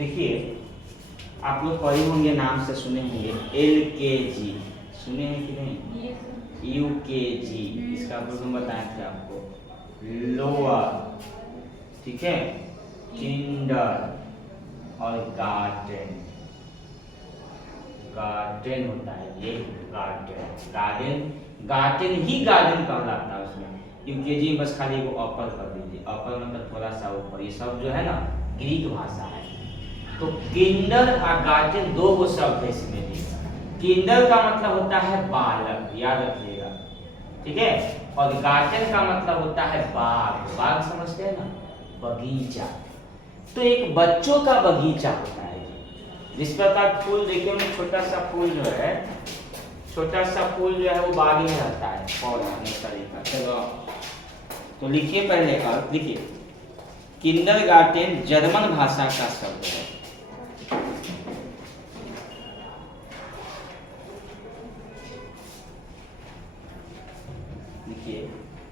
देखिए आप लोग पढ़े होंगे, नाम से सुने होंगे LKG, सुने हैं कि नहीं? UKG, इसका फुल बताए थे आपको, लोअर, ठीक है, किंडर और गार्डन। गार्डन होता है ये, गार्डन गार्डन गार्डन ही गार्डन कहलाता है उसमें। यूकेजी में बस खाली वो अपर कर दीजिए, अपर मतलब थोड़ा सा ऊपर। ये सब जो है ना ग्रीक भाषा है। तो किंडर और गार्डन दो वो शब्द है इसमें भी। किंडर का मतलब होता है बालक, याद रखिएगा, ठीक है, और गार्डन का मतलब होता है बाग। बाग समझते हैं ना, बगीचा। तो एक बच्चों का बगीचा होता है जिस प्रकार फूल देखिए में छोटा सा फूल जो है, छोटा सा फूल जो है वो बाग में रहता है, पौधा नर्सरी का। चलो तो लिखिए पहले अर्थ लिखिए। किंडरगार्टेन जर्मन भाषा का शब्द है। लिखिए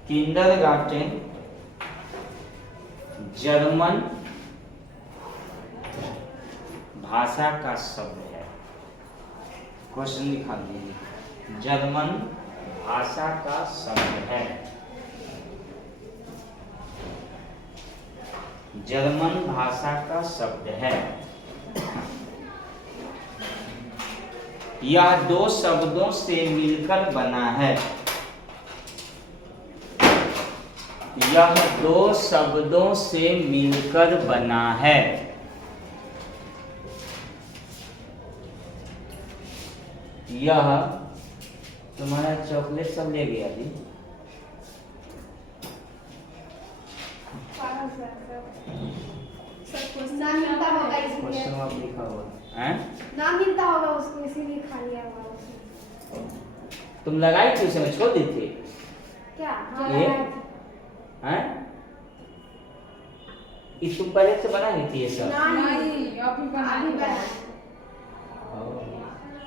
किंडरगार्टेन जर्मन भाषा का शब्द है। क्वेश्चन लिखा दीजिए, जर्मन भाषा का शब्द है। जर्मन भाषा का शब्द है। यह दो शब्दों से मिलकर बना है। यह दो शब्दों से मिलकर बना है। यह तुम्हारा चॉकलेट सब ले गया जी। क्वेश्चन मार्क लिखा हुआ है, नाम मिलता होगा उसको, इसीलिए खा लिया होगा उसने। तुम लगाई थी उसे, मैं छोड़ दी थी क्या? ये हैं? इस तुम पहले से बना हुई थी ये सब? नहीं, अभी बना।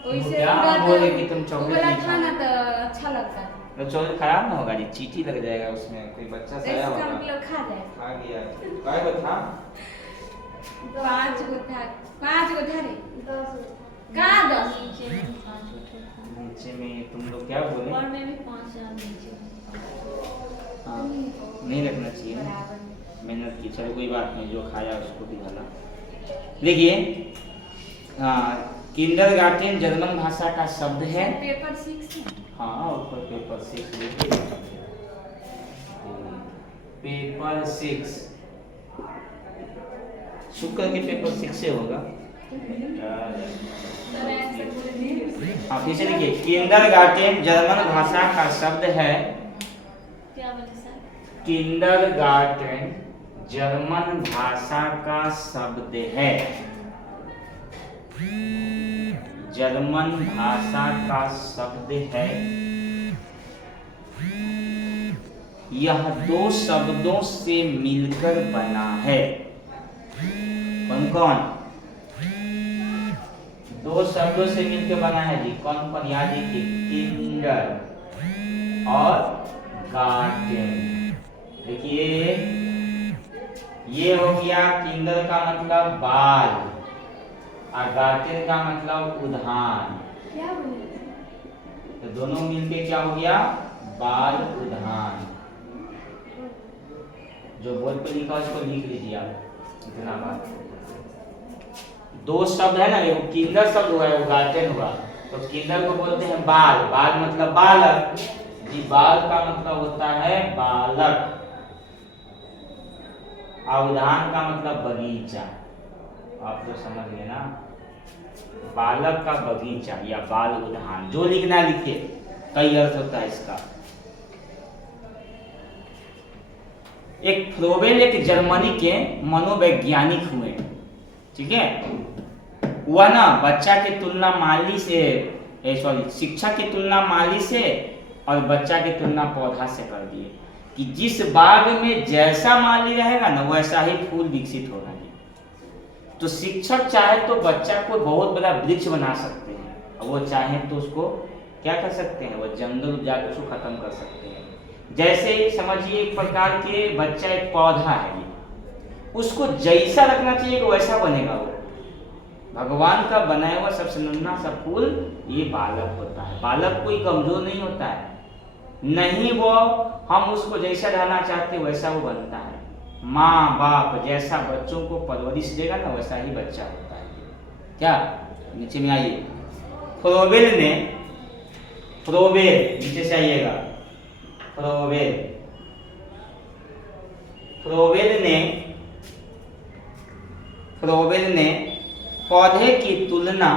क्या बोले कि तुम चॉकलेट नहीं खाना तो अच्छा लगता है। तो चॉकलेट खराब ना होगा जी, चींटी लग जाएगा उसमें, कोई बच्चा सोया होगा खा जाए। खा गया। काय को था? 5 गो था, 5 गो था रे, 10 कहाँ 10? नीचे में तुम लोग क्या बोले? और में भी 5 नीचे। हाँ, नहीं रखना चाहिए ना, मेहनत की। चलो कोई बात नहीं, जो खाया उसको भी डाला। देखिए किंडरगार्टेन जर्मन भाषा का शब्द है। पेपर 6 है। हाँ, ऊपर पेपर 6 लिखिए। पेपर 6 शुक्र के पेपर 6 से होगा। हाँ, फिर से लिखिए, किंडरगार्टेन जर्मन भाषा का शब्द है। क्या बोले सर? किंडरगार्टेन जर्मन भाषा का शब्द है। जर्मन भाषा का शब्द है। यह दो शब्दों से मिलकर बना है। कौन कौन? दो शब्दों से मिलकर बना है जी। कौन कौन? याद रखिए, किंडर और गार्डन। देखिए ये हो गया, किंडर का मतलब बाल और गार्डन का मतलब उद्यान। क्या बोले? तो दोनों मिलके क्या हो गया? बाल उद्यान। जो बोर्ड पे लिखा है उसको लिख लीजिए आप, इतना बात। दो शब्द है ना, एक किंडर शब्द हुआ है, वो गार्डन हुआ। तो किंडर को बोलते हैं बाल, बाल मतलब बालक जी। बाल का मतलब होता है बालक, और उद्यान का मतलब बगीचा। आप तो समझ गए ना, बालक का बगीचा या बाल उद्यान, जो लिखना लिखिए, कई अर्थ होता है इसका। एक फ्रोबेल एक जर्मनी के मनोवैज्ञानिक हुए, ठीक है। वह ना बच्चा की तुलना माली से, सॉरी, शिक्षा की तुलना माली से और बच्चा की तुलना पौधा से कर दिए कि जिस बाग में जैसा माली रहेगा ना वैसा ही फूल विकसित होगा। तो शिक्षक चाहे तो बच्चा को बहुत बड़ा वृक्ष बना सकते हैं, और वो चाहे तो उसको क्या कर सकते हैं, वो जंगल जाकर उसको खत्म कर सकते हैं। जैसे समझिए एक प्रकार के बच्चा एक पौधा है, उसको जैसा रखना चाहिए वैसा बनेगा वो। भगवान का बनाया हुआ सबसे नन्हा सा फूल ये बालक होता है। बालक कोई कमजोर नहीं होता है, नहीं वो हम उसको जैसा ढालना चाहते हैं वैसा वो बनता है। माँ बाप जैसा बच्चों को परवरिश देगा ना वैसा ही बच्चा होता है। क्या नीचे में आइए, फ्रोबेल ने, फ्रोबेल नीचे से आइएगा, फ्रोबेल, फ्रोबेल ने पौधे की तुलना,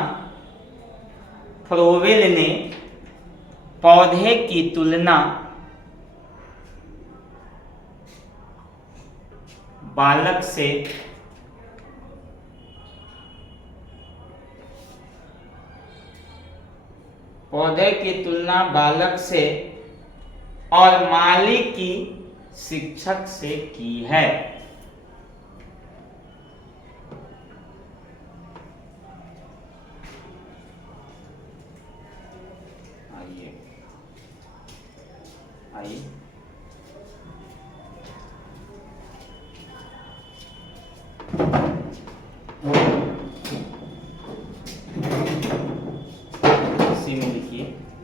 फ्रोबेल ने पौधे की तुलना बालक से पौधे की तुलना बालक से और मालिक की शिक्षक से की है। आइए आइए, इसी में लिखिए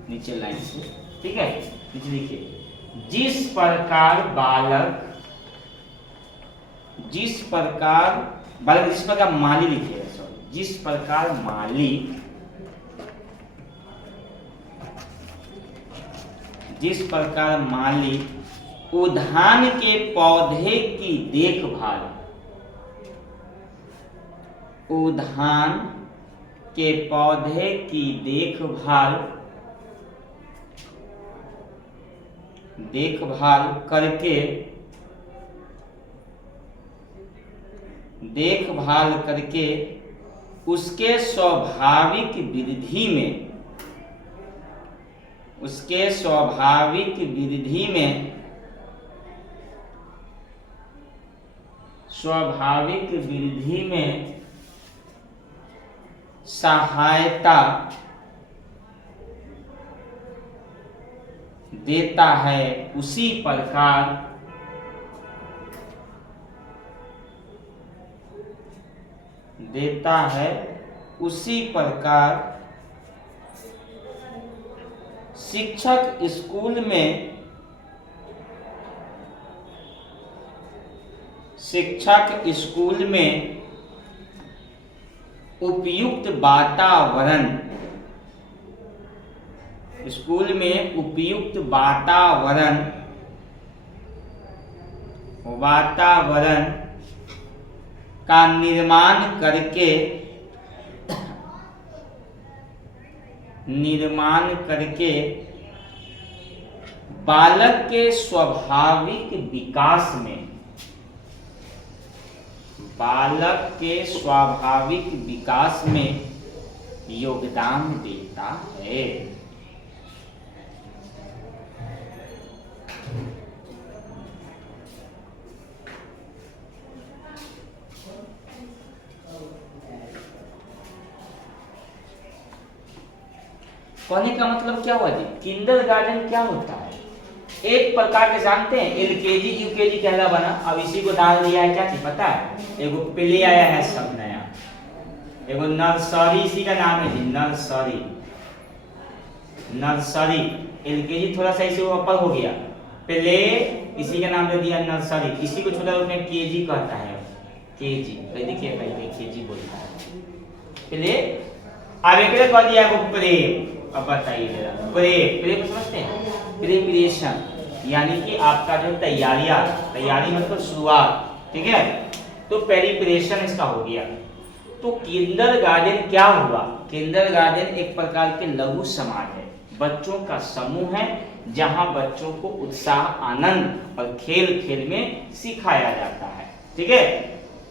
नीचे लाइन से, ठीक है। नीचे लिखिए, जिस प्रकार बालक, जिस प्रकार माली लिखिएगा, सॉरी, जिस प्रकार माली, जिस प्रकार माली उद्यान के पौधे की देखभाल, उद्यान के पौधे की देखभाल करके उसके स्वाभाविक वृद्धि में सहायता देता है, उसी प्रकार शिक्षक स्कूल में उपयुक्त वातावरण का निर्माण करके बालक के स्वाभाविक विकास में योगदान देता है। कहने का मतलब क्या हुआ जी, किंडरगार्टन क्या होता है? एक प्रकार के जानते हैं, एलकेजी यूकेजी कहला बना, अब इसी को डाल दिया है, क्या चीज पता है? एगो प्ले आया है सब नया, एगो नर्सरी, इसी का नाम है जी, नर्सरी। एलकेजी थोड़ा सा इसे ऊपर हो गया, प्ले इसी का नाम दे दिया नर्सरी, इसी को छोटा रूप में केजी कहता है, केजी। देखिए पहले केजी बोलता है प्ले, अब एक कह दिया एगो प्रे। अब बताइए जरा, प्रे को समझते हैं? प्रिपरेशन यानी कि आपका जो तैयारी मतलब शुरुआत, ठीक है। तो प्रिपरेशन इसका हो गया। तो किंडरगार्टन क्या हुआ? किंडरगार्टन एक प्रकार के लघु समाज है, बच्चों का समूह है, जहां बच्चों को उत्साह, आनंद और खेल खेल में सिखाया जाता है, ठीक है।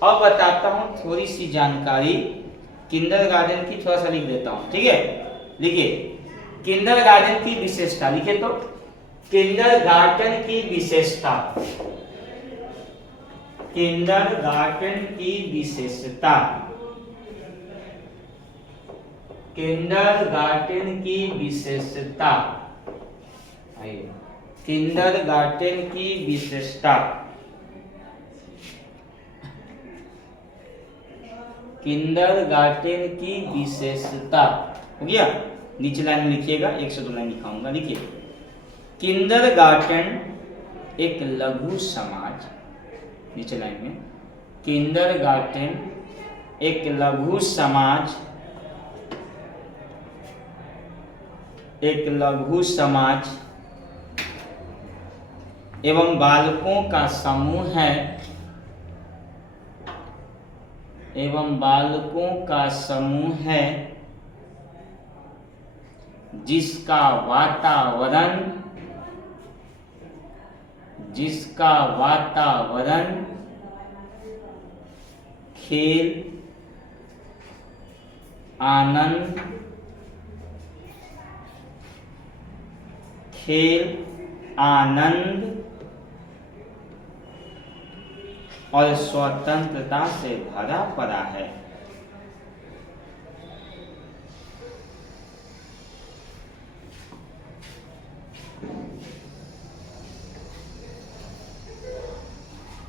अब बताता हूं थोड़ी सी जानकारी किंडरगार्टन की, थोड़ा सा लिख देता हूं, ठीक है। लिखिए किंडरगार्टन की विशेषता, लिखे तो किंडरगार्टन की विशेषता, किंडरगार्टन की विशेषता, किंडरगार्टन की विशेषता, किंडरगार्टन की विशेषता किंडरगार्टन की विशेषता हो गया। नीचे लाइन में लिखिएगा, एक से दो लाइन लिखाऊंगा, लिखिए। किंडरगार्टन एक लघु समाज, नीचे लाइन में, किंडरगार्टन एक लघु समाज, एक लघु समाज एवं बालकों का समूह है, एवं बालकों का समूह है जिसका वातावरण खेल, आनंद और स्वतंत्रता से भरा पड़ा है।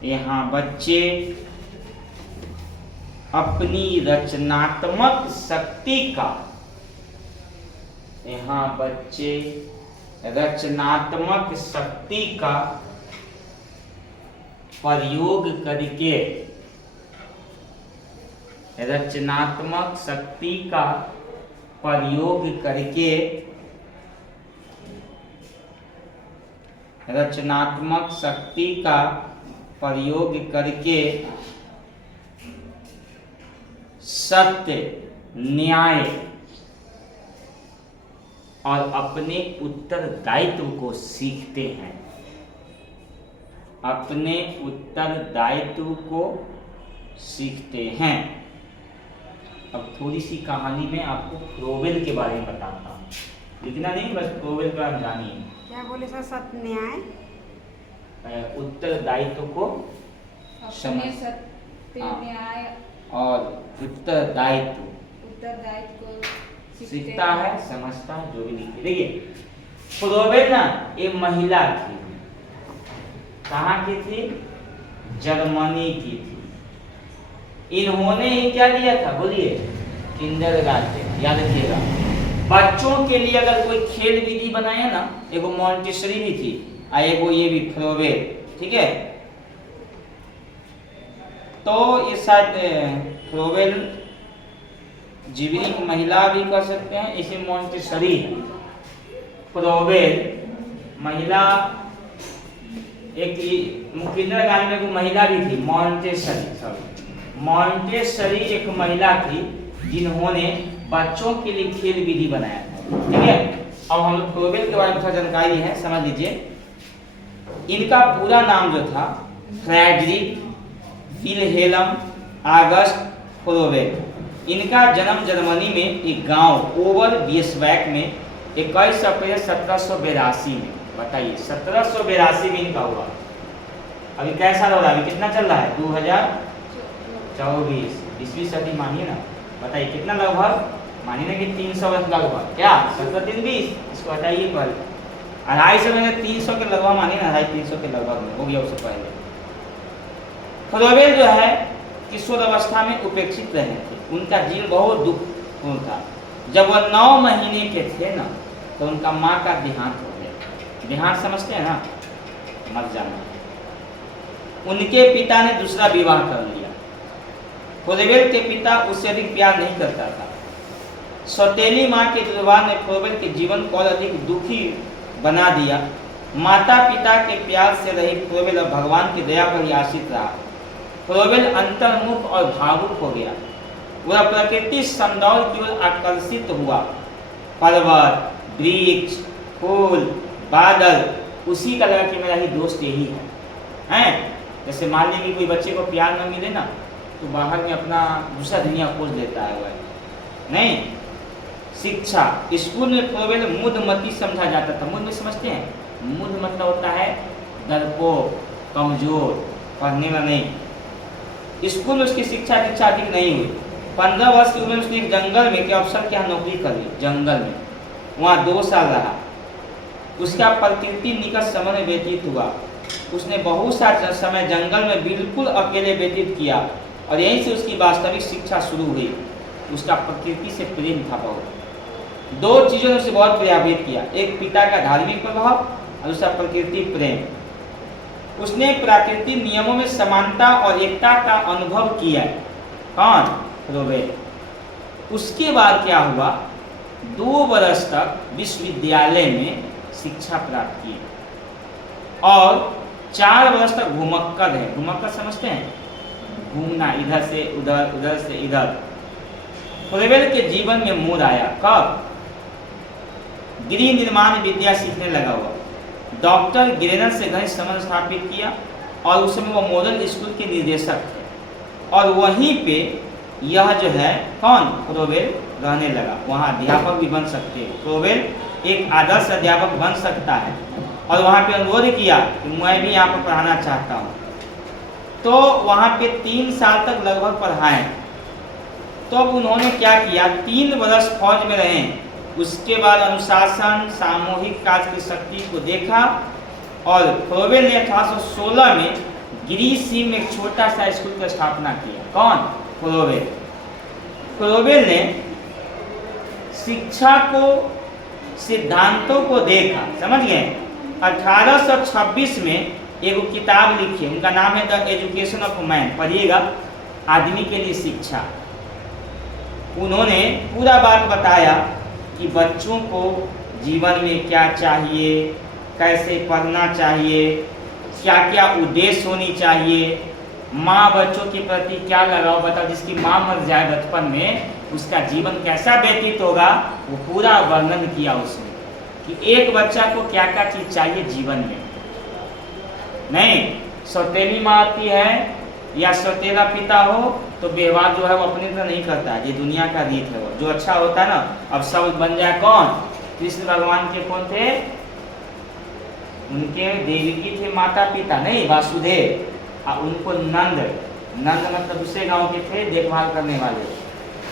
यहाँ बच्चे अपनी रचनात्मक शक्ति का, यहाँ बच्चे रचनात्मक शक्ति का प्रयोग करके, रचनात्मक शक्ति का प्रयोग करके, रचनात्मक शक्ति का प्रयोग करके सत्य, न्याय और अपने उत्तरदायित्व को सीखते हैं, अपने उत्तरदायित्व को सीखते हैं। अब थोड़ी सी कहानी में आपको फ्रोबेल के बारे में बताता हूँ, लिखना नहीं, बस फ्रोबेल का जानिए। क्या बोले सर? सत्य, न्याय, उत्तरदायित्व को अपने सत्य, न्याय और उत्तरदायित्व को सीखता है, समझता है, जो भी लिखिए। देखिए फ्रोबेल ना एक महिला थी, कहाँ की थी? जर्मनी की थी। इन्होंने ही क्या दिया था? बोलिए, किंडरगार्टन। याद रखिएगा, बच्चों के लिए अगर कोई खेल विधि बनाए ना, एगो मॉन्टेसरी भी थी और एगो ये भी फ्रोबेल, ठीक है। तो ये शायद फ्रोबेल जीवनी महिला भी कर सकते हैं, इसे मॉन्टेसरी है। फ्रोबेल महिला, एक किंडरगार्टन में एक महिला भी थी, मॉन्टेसरी एक महिला थी जिन्होंने बच्चों के लिए खेल विधि बनाया था, ठीक है। अब हम लोग फ्रोबेल के बारे में थोड़ा जानकारी है, समझ लीजिए। इनका पूरा नाम जो था फ्रेडरिक विल्हेल्म आगस्ट फ्रोबेल। इनका जन्म जर्मनी में एक गांव ओबर बिस्बैक में 21 अप्रैल 1782 में, बताइए 1782 में इनका हुआ। अभी कैसा हो रहा है? अभी कितना चल रहा है? 2024, 20वीं सदी मानिए ना, बताइए कितना लगभग? मानिए ना कि 300 वर्ष लगभग, क्या 1720, इसको हटाइए पहले, 250 में 300 के लगभग मानिए ना, 250 के लगभग में हो गया उससे पहले। फ्रोबेल जो है किशोरावस्था में उपेक्षित रहे थे, उनका जीवन बहुत दुखपूर्ण था। जब वह 9 महीने के थे ना, तो उनका माँ का देहांत हो गया। देहांत समझते हैं ना, मर जाना। उनके पिता ने दूसरा विवाह कर लिया। फ्रोबेल के पिता उससे अधिक प्यार नहीं करता था। सौतेली माँ के दुर्व्यवहार ने फ्रोबेल के जीवन को और अधिक दुखी बना दिया। माता पिता के प्यार से रही फ्रोबेल और भगवान की दया पर ही आश्रित रहा। फ्रोबेल अंतर्मुख और भावुक हो गया। वह प्रकृति सौंदर्य की ओर आकर्षित हुआ। पर्वत, वृक्ष, फूल, बादल, उसी का लगा कि मेरा ही दोस्त यही है। जैसे मान लीजिए कि कोई बच्चे को प्यार न मिले ना, तो बाहर में अपना दूसरा दुनिया खोज देता है वह, नहीं। शिक्षा, स्कूल में फ्रोबेल मूढ़मती समझा जाता था। मूढ़ में समझते हैं? मूढ़ मतलब होता है डरपोक, कमजोर, पढ़ने में नहीं। स्कूल में उसकी शिक्षा दीक्षा अधिक नहीं हुई। 15 वर्ष की उम्र में उसने एक जंगल में के अफसर के यहाँ नौकरी कर ली, जंगल में। वहाँ 2 साल रहा। उसका प्रकृति निकट समय में व्यतीत हुआ। उसने बहुत सा समय जंगल में बिल्कुल अकेले व्यतीत किया और यहीं से उसकी वास्तविक शिक्षा शुरू हुई। उसका प्रकृति से प्रेम था बहुत। दो चीज़ों ने उसे बहुत प्रभावित किया, एक पिता का धार्मिक प्रभाव और दूसरा प्रकृति प्रेम। उसने प्राकृतिक नियमों में समानता और एकता का अनुभव किया। कौन? फ्रोबेल। उसके बाद क्या हुआ, 2 वर्ष तक विश्वविद्यालय में शिक्षा प्राप्त की और 4 वर्ष तक घुमक्कड़ है। घुमक्कड़ समझते हैं? घूमना, इधर से उधर, उधर से इधर। फ्रोबेल के जीवन में मोड़ आया। कब? गृह निर्माण विद्या सीखने लगा हुआ। डॉक्टर गिरेनर से घनिष्ठ संबंध स्थापित किया और उस समय वो मॉडल स्कूल के निर्देशक थे और वहीं पे यह जो है कौन? फ्रोबेल रहने लगा। वहाँ अध्यापक भी बन सकते हैं। फ्रोबेल एक आदर्श अध्यापक बन सकता है और वहाँ पे अनुरोध किया कि मैं भी यहाँ पर पढ़ाना चाहता हूँ। तो वहाँ पे 3 साल तक लगभग पढ़ाएं। तो अब उन्होंने क्या किया, 3 वर्ष फौज में रहे। उसके बाद अनुशासन, सामूहिक कार्य की शक्ति को देखा और फ्रोबेल ने 1816 में ग्रीसी में एक छोटा सा स्कूल की स्थापना किया। कौन? फ्रोबेल। फ्रोबेल ने शिक्षा को, सिद्धांतों को देखा, समझ गए। 1826 में एक किताब लिखी, उनका नाम है द एजुकेशन ऑफ मैन, पढ़िएगा, आदमी के लिए शिक्षा। उन्होंने पूरा बात बताया कि बच्चों को जीवन में क्या चाहिए, कैसे पढ़ना चाहिए, क्या क्या उद्देश्य होनी चाहिए, माँ बच्चों के प्रति क्या लगाव बताओ। जिसकी माँ मर जाए बचपन में, उसका जीवन कैसा व्यतीत होगा, वो पूरा वर्णन किया उसने कि एक बच्चा को क्या क्या चीज़ चाहिए जीवन में। नहीं, सौतेली माँ आती है या सौतेला पिता हो तो व्यवहार जो है वो अपने तरह नहीं करता है, ये दुनिया का रीत है। वो जो अच्छा होता है ना, अब सब बन जाए। कौन? कृष्ण भगवान के कौन थे? उनके देवकी थे माता पिता, नहीं वासुदेव, और उनको नंद, नंद मतलब दूसरे गांव के थे, देखभाल करने वाले।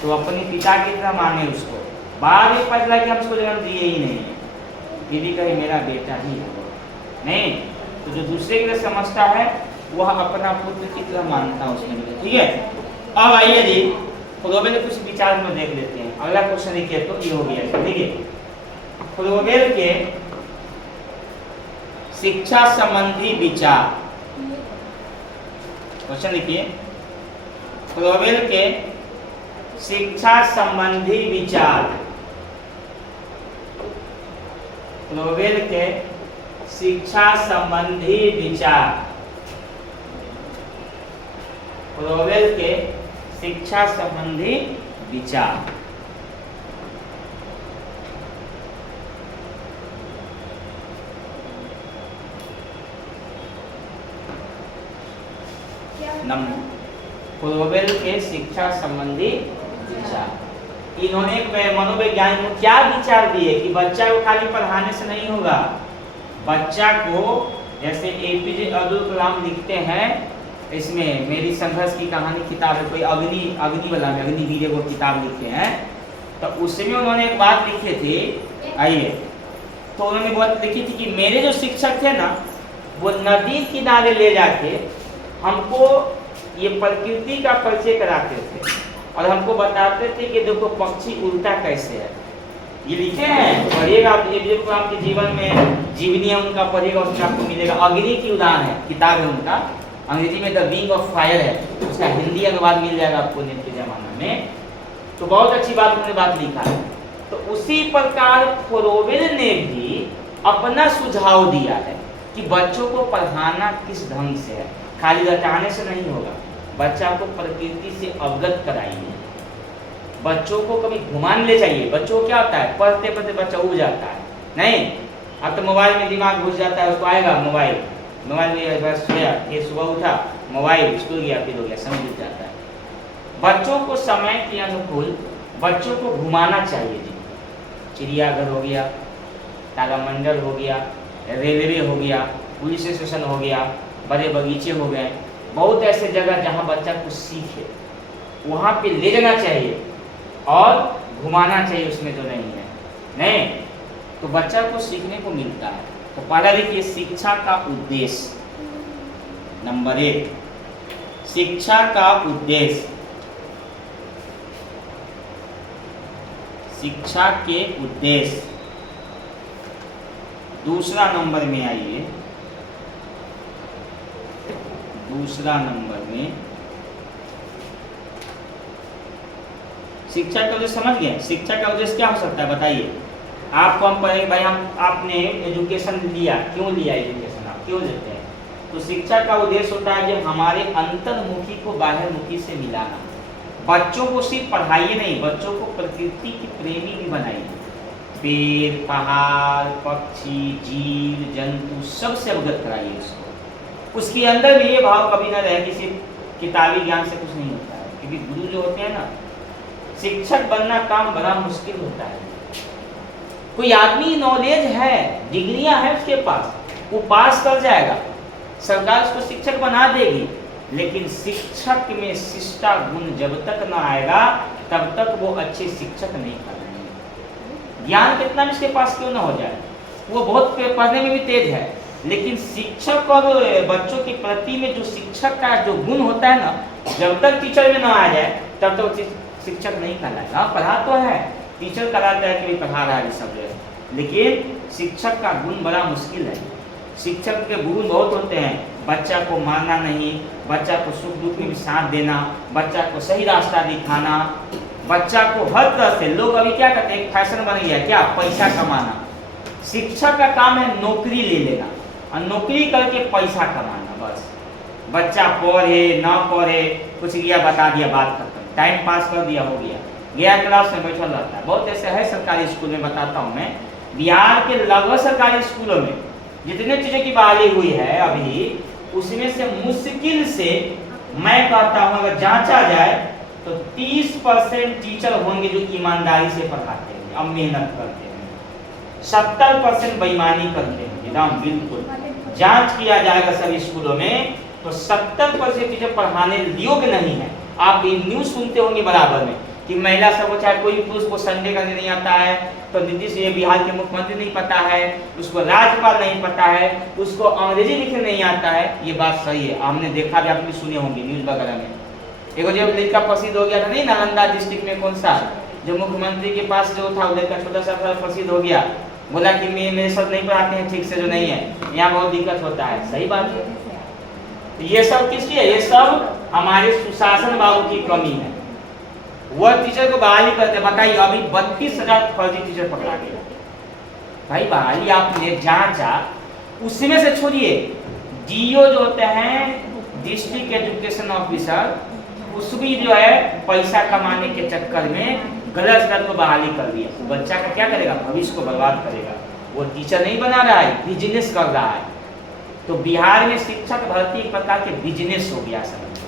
तो अपने पिता की तरह माने उसको। बाद में पता लगा कि हम उसको जन्म दिए ही नहीं है, ये भी कहे मेरा बेटा ही है। नहीं, तो जो दूसरे के लिए समझता है वह अपना पुत्र की तरह मानता है उसमें। ठीक है, अब आइए जी, फ्रोबेल के कुछ विचार में देख लेते हैं। अगला क्वेश्चन देखिए, तो ये हो गया। ठीक है, फ्रोबेल के शिक्षा संबंधी विचार। क्वेश्चन लिखिए, फ्रोबेल के शिक्षा संबंधी विचार। फ्रोबेल के शिक्षा संबंधी विचार। फ्रोबेल के शिक्षा संबंधी विचार। फ्रोबेल के शिक्षा संबंधी विचार। इन्होंने मनोवैज्ञानिक को क्या विचार दिए कि बच्चा को खाली पढ़ाने से नहीं होगा। बच्चा को, जैसे एपीजे अब्दुल कलाम लिखते हैं, इसमें मेरी संघर्ष की कहानी किताब है, कोई अग्नि वाला में अग्निवीर वो किताब लिखे हैं, तो उसमें उन्होंने एक बात लिखी थी। आइए, तो उन्होंने बात लिखी थी कि मेरे जो शिक्षक थे ना, वो नदी किनारे ले जाके हमको ये प्रकृति का परिचय कराते थे और हमको बताते थे कि देखो पक्षी उल्टा कैसे है। ये लिखे हैं, पढ़िएगा आप, एपीजे अब्दुल कलाम के जीवन में जीवनी है उनका, पढ़िएगा, उसमें आपको मिलेगा। अग्नि की उदाहरण है, किताब है उनका, अंग्रेजी में द विंग ऑफ फायर है, उसका हिंदी अनुवाद मिल जाएगा आपको नेट के जमाना में। तो बहुत अच्छी बात उन्होंने बात लिखा है। तो उसी प्रकार फ्रोबेल ने भी अपना सुझाव दिया है कि बच्चों को पढ़ाना किस ढंग से है, खाली रटाने से नहीं होगा। बच्चा को प्रकृति से अवगत कराइए, बच्चों को कभी घुमाने ले जाइए। बच्चों को क्या होता है, पढ़ते पढ़ते बच्चा उग जाता है। नहीं, अब तो मोबाइल में दिमाग घुस जाता है, उसको आएगा मोबाइल में बस सोया, फिर सुबह उठा मोबाइल, स्कूल गया, फिर हो गया, समझ जाता है। बच्चों को समय के अनुकूल बच्चों को घुमाना चाहिए जी। चिड़ियाघर हो गया, तारामंडल हो गया, रेलवे हो गया, पुलिस स्टेशन हो गया, बड़े बगीचे हो गए, बहुत ऐसे जगह जहाँ बच्चा कुछ सीखे, वहाँ पे ले जाना चाहिए और घुमाना चाहिए उसमें जो नहीं है। नहीं तो बच्चा को सीखने को मिलता है। तो पहला देखिए, शिक्षा का उद्देश्य। नंबर 1, शिक्षा का उद्देश्य, शिक्षा के उद्देश्य। दूसरा नंबर में आइए, दूसरा नंबर में शिक्षा का उद्देश्य समझ गए। शिक्षा का उद्देश्य क्या हो सकता है बताइए। आपको हम पढ़ेंगे भाई, हम आपने एजुकेशन लिया, क्यों लिया एजुकेशन, आप क्यों लेते हैं? तो शिक्षा का उद्देश्य होता है कि हमारे अंतर्मुखी को बाह्यमुखी से मिलाना। बच्चों को सिर्फ पढ़ाइए नहीं, बच्चों को प्रकृति की प्रेमी भी बनाइए। पेड़, पहाड़, पक्षी, जीव जंतु सबसे अवगत कराइए उसको। उसके अंदर भी ये भाव कभी ना रहे कि सिर्फ किताबी ज्ञान से कुछ नहीं होता है, क्योंकि गुरु जो होते हैं ना, शिक्षक बनना काम बड़ा मुश्किल होता है। कोई आदमी नॉलेज है, डिग्रियां है उसके पास, वो पास कर जाएगा, सरकार उसको शिक्षक बना देगी, लेकिन शिक्षक में शिष्टा गुण जब तक ना आएगा तब तक वो अच्छे शिक्षक नहीं करेंगे। ज्ञान कितना भी उसके पास क्यों ना हो जाए, वो बहुत पढ़ने में भी तेज है, लेकिन शिक्षक और बच्चों के प्रति में जो शिक्षक का जो गुण होता है ना, जब तक टीचर में ना आ जाए तब तक शिक्षक नहीं कहलाएगा। पढ़ा तो है, टीचर कहलाता है कि पढ़ा रहा है सब जगह, लेकिन शिक्षक का गुण बड़ा मुश्किल है। शिक्षक के गुण बहुत होते हैं, बच्चा को मारना नहीं, बच्चा को सुख दुख में भी साथ देना, बच्चा को सही रास्ता दिखाना, बच्चा को हर तरह से। लोग अभी क्या करते हैं, एक फैशन बन गया क्या, पैसा कमाना। शिक्षक का काम है नौकरी ले लेना और नौकरी करके पैसा कमाना, बस। बच्चा पढ़े ना पढ़े, कुछ गया बता दिया, बात खत्म, टाइम पास कर दिया, हो गया क्लास में बैठा रहता है। बहुत ऐसे है सरकारी स्कूल में, बताता हूँ मैं, बिहार के लगभग सरकारी स्कूलों में जितने चीज़ों की बहाली हुई है अभी, उसमें से मुश्किल से मैं कहता हूँ अगर जांचा जाए तो 30% टीचर होंगे जो ईमानदारी से पढ़ाते हैं, अब मेहनत करते हैं। 70% बेईमानी करते हैं, एकदम बिल्कुल। जांच किया जाएगा सभी स्कूलों में तो 70% टीचर पढ़ाने योग्य नहीं है। आप ये न्यूज़ सुनते होंगे बराबर में कि महिला सब को, चाहे कोई पुरुष को संडे करने नहीं आता है, तो नीतीश ये बिहार के मुख्यमंत्री नहीं पता है, उसको राज्यपाल नहीं पता है, उसको अंग्रेजी लिखने नहीं आता है। ये बात सही है, हमने देखा भी, आपने सुने होंगे न्यूज़ वगैरह में। एक जो लड़का प्रसिद्ध हो गया था नहीं, नालंदा डिस्ट्रिक्ट में, कौन सा, जो मुख्यमंत्री के पास जो था, लड़का छोटा सा प्रसिद्ध हो गया, बोला कि मेरे सब नहीं पढ़ाते हैं ठीक से, जो नहीं है यहाँ बहुत दिक्कत होता है। सही बात है, ये सब किसकी है, ये सब हमारे सुशासन बाबू की कमी है। वह टीचर को बहाली करते, बताइए अभी 32,000 फर्जी टीचर पकड़ा गया। भाई बहाली आपने जांचा, उसमें से छोड़िए, डीओ जो होते हैं डिस्ट्रिक्ट एजुकेशन ऑफिसर, उसमें जो है पैसा कमाने के चक्कर में गलत को बहाली कर दिया। तो बच्चा का क्या करेगा, भविष्य को बर्बाद करेगा। वो टीचर नहीं बना रहा है, बिजनेस कर रहा है। तो बिहार में शिक्षक भर्ती एक प्रकार के बिजनेस हो गया समझ।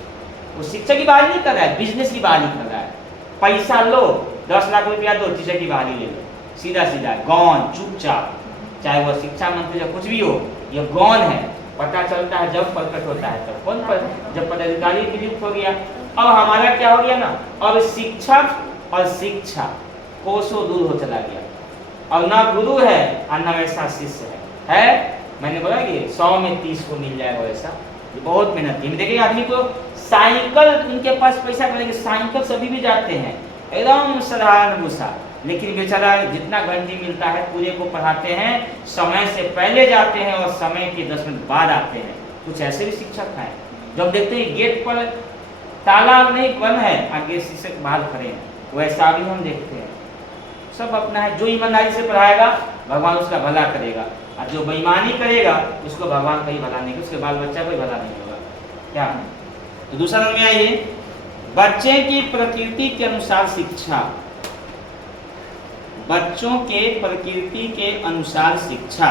वो शिक्षक की बहाली नहीं कर रहा है, बिजनेस की बहाली कर रहा है। पैसा लो, 10 लाख रुपया दो, टीचर की बहाली ले लो, सीधा सीधा गौन, चुपचाप। चाहे वो शिक्षा मंत्री या कुछ भी हो, ये गौन है। पता चलता है जब प्रकट होता है तब। कौन पर, जब पदाधिकारी विलुप्त हो गया। अब हमारा क्या हो गया ना, अब शिक्षक और शिक्षा कोसों दूर हो चला गया। अब ना गुरु है और ना वैसा शिष्य है। मैंने बोला कि 100 में 30 को मिल जाएगा वैसा, बहुत मेहनत है। देखिए आदमी को साइकिल, उनके पास पैसा करेंगे, साइकिल सभी भी जाते हैं, एकदम साधारण भूसा, लेकिन बेचारा जितना घंटी मिलता है पूरे को पढ़ाते हैं, समय से पहले जाते हैं और समय के 10 मिनट बाद आते हैं। कुछ ऐसे भी शिक्षक हैं जब देखते हैं गेट पर ताला नहीं बंद है, आगे शिक्षक बाहर खड़े हैं, वैसा भी हम देखते हैं। सब अपना है, जो ईमानदारी से पढ़ाएगा भगवान उसका भला करेगा, और जो बेईमानी करेगा उसको भगवान कहीं भला नहीं, उसके बाल बच्चा कोई भला नहीं होगा। क्या तो दूसरा नंबर में आइए, बच्चे की प्रकृति के अनुसार शिक्षा। बच्चों के प्रकृति के अनुसार शिक्षा।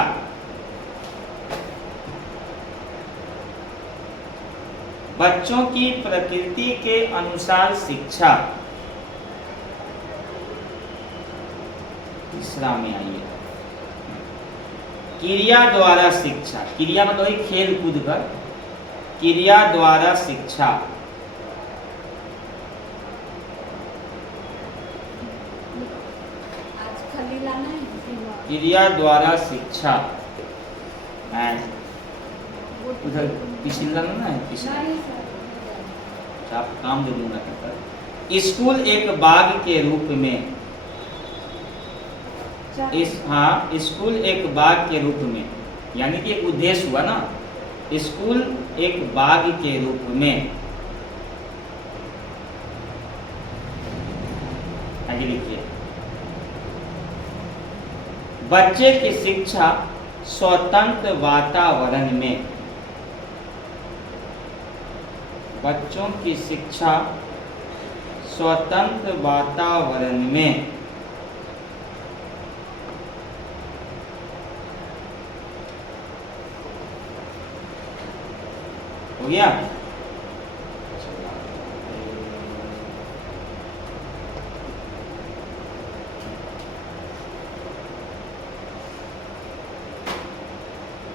बच्चों की प्रकृति के अनुसार शिक्षा। तीसरा में आइए, क्रिया द्वारा शिक्षा। क्रिया मतलब खेल कूद कर, क्रिया द्वारा शिक्षा। क्रिया द्वारा शिक्षा। उधर पिछला ना है, पिछला आप काम दे दूंगा तब तक। स्कूल एक बाग के रूप में, स्कूल एक बाग के रूप में, यानी कि एक उद्देश्य हुआ ना, स्कूल एक बाग के रूप में। आगे लिखिए, बच्चे की शिक्षा स्वतंत्र वातावरण में, बच्चों की शिक्षा स्वतंत्र वातावरण में हो गया।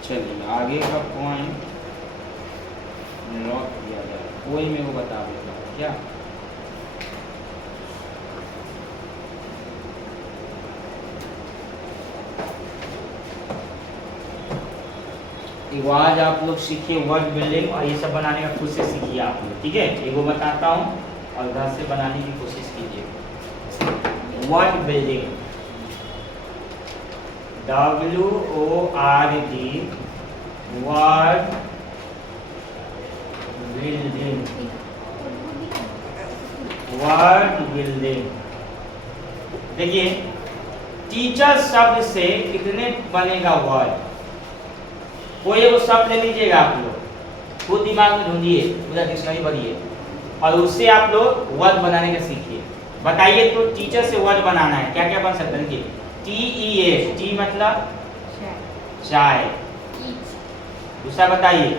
चलिए आगे का पॉइंट लॉक किया जाए, कोई में वो बता देगा क्या। आज आप लोग सीखिए वर्ड बिल्डिंग, और ये सब बनाने का खुद से सीखिए आप लोग, ठीक है। एक वो बताता हूँ और घर से बनाने की कोशिश कीजिए। Word building, WORD, word building, word building. देखिए टीचर शब्द से कितने बनेगा वर्ड, कोई वो शब्द ले लीजिएगा आप लोग, खुद दिमाग में ढूंढिए, पूरा डिक्शनरी पढ़िए और उससे आप लोग वर्ड बनाने का सीखिए। बताइए तो टीचर से वर्ड बनाना है, क्या क्या बन सकता है। TEA, टी मतलब चाय। दूसरा बताइए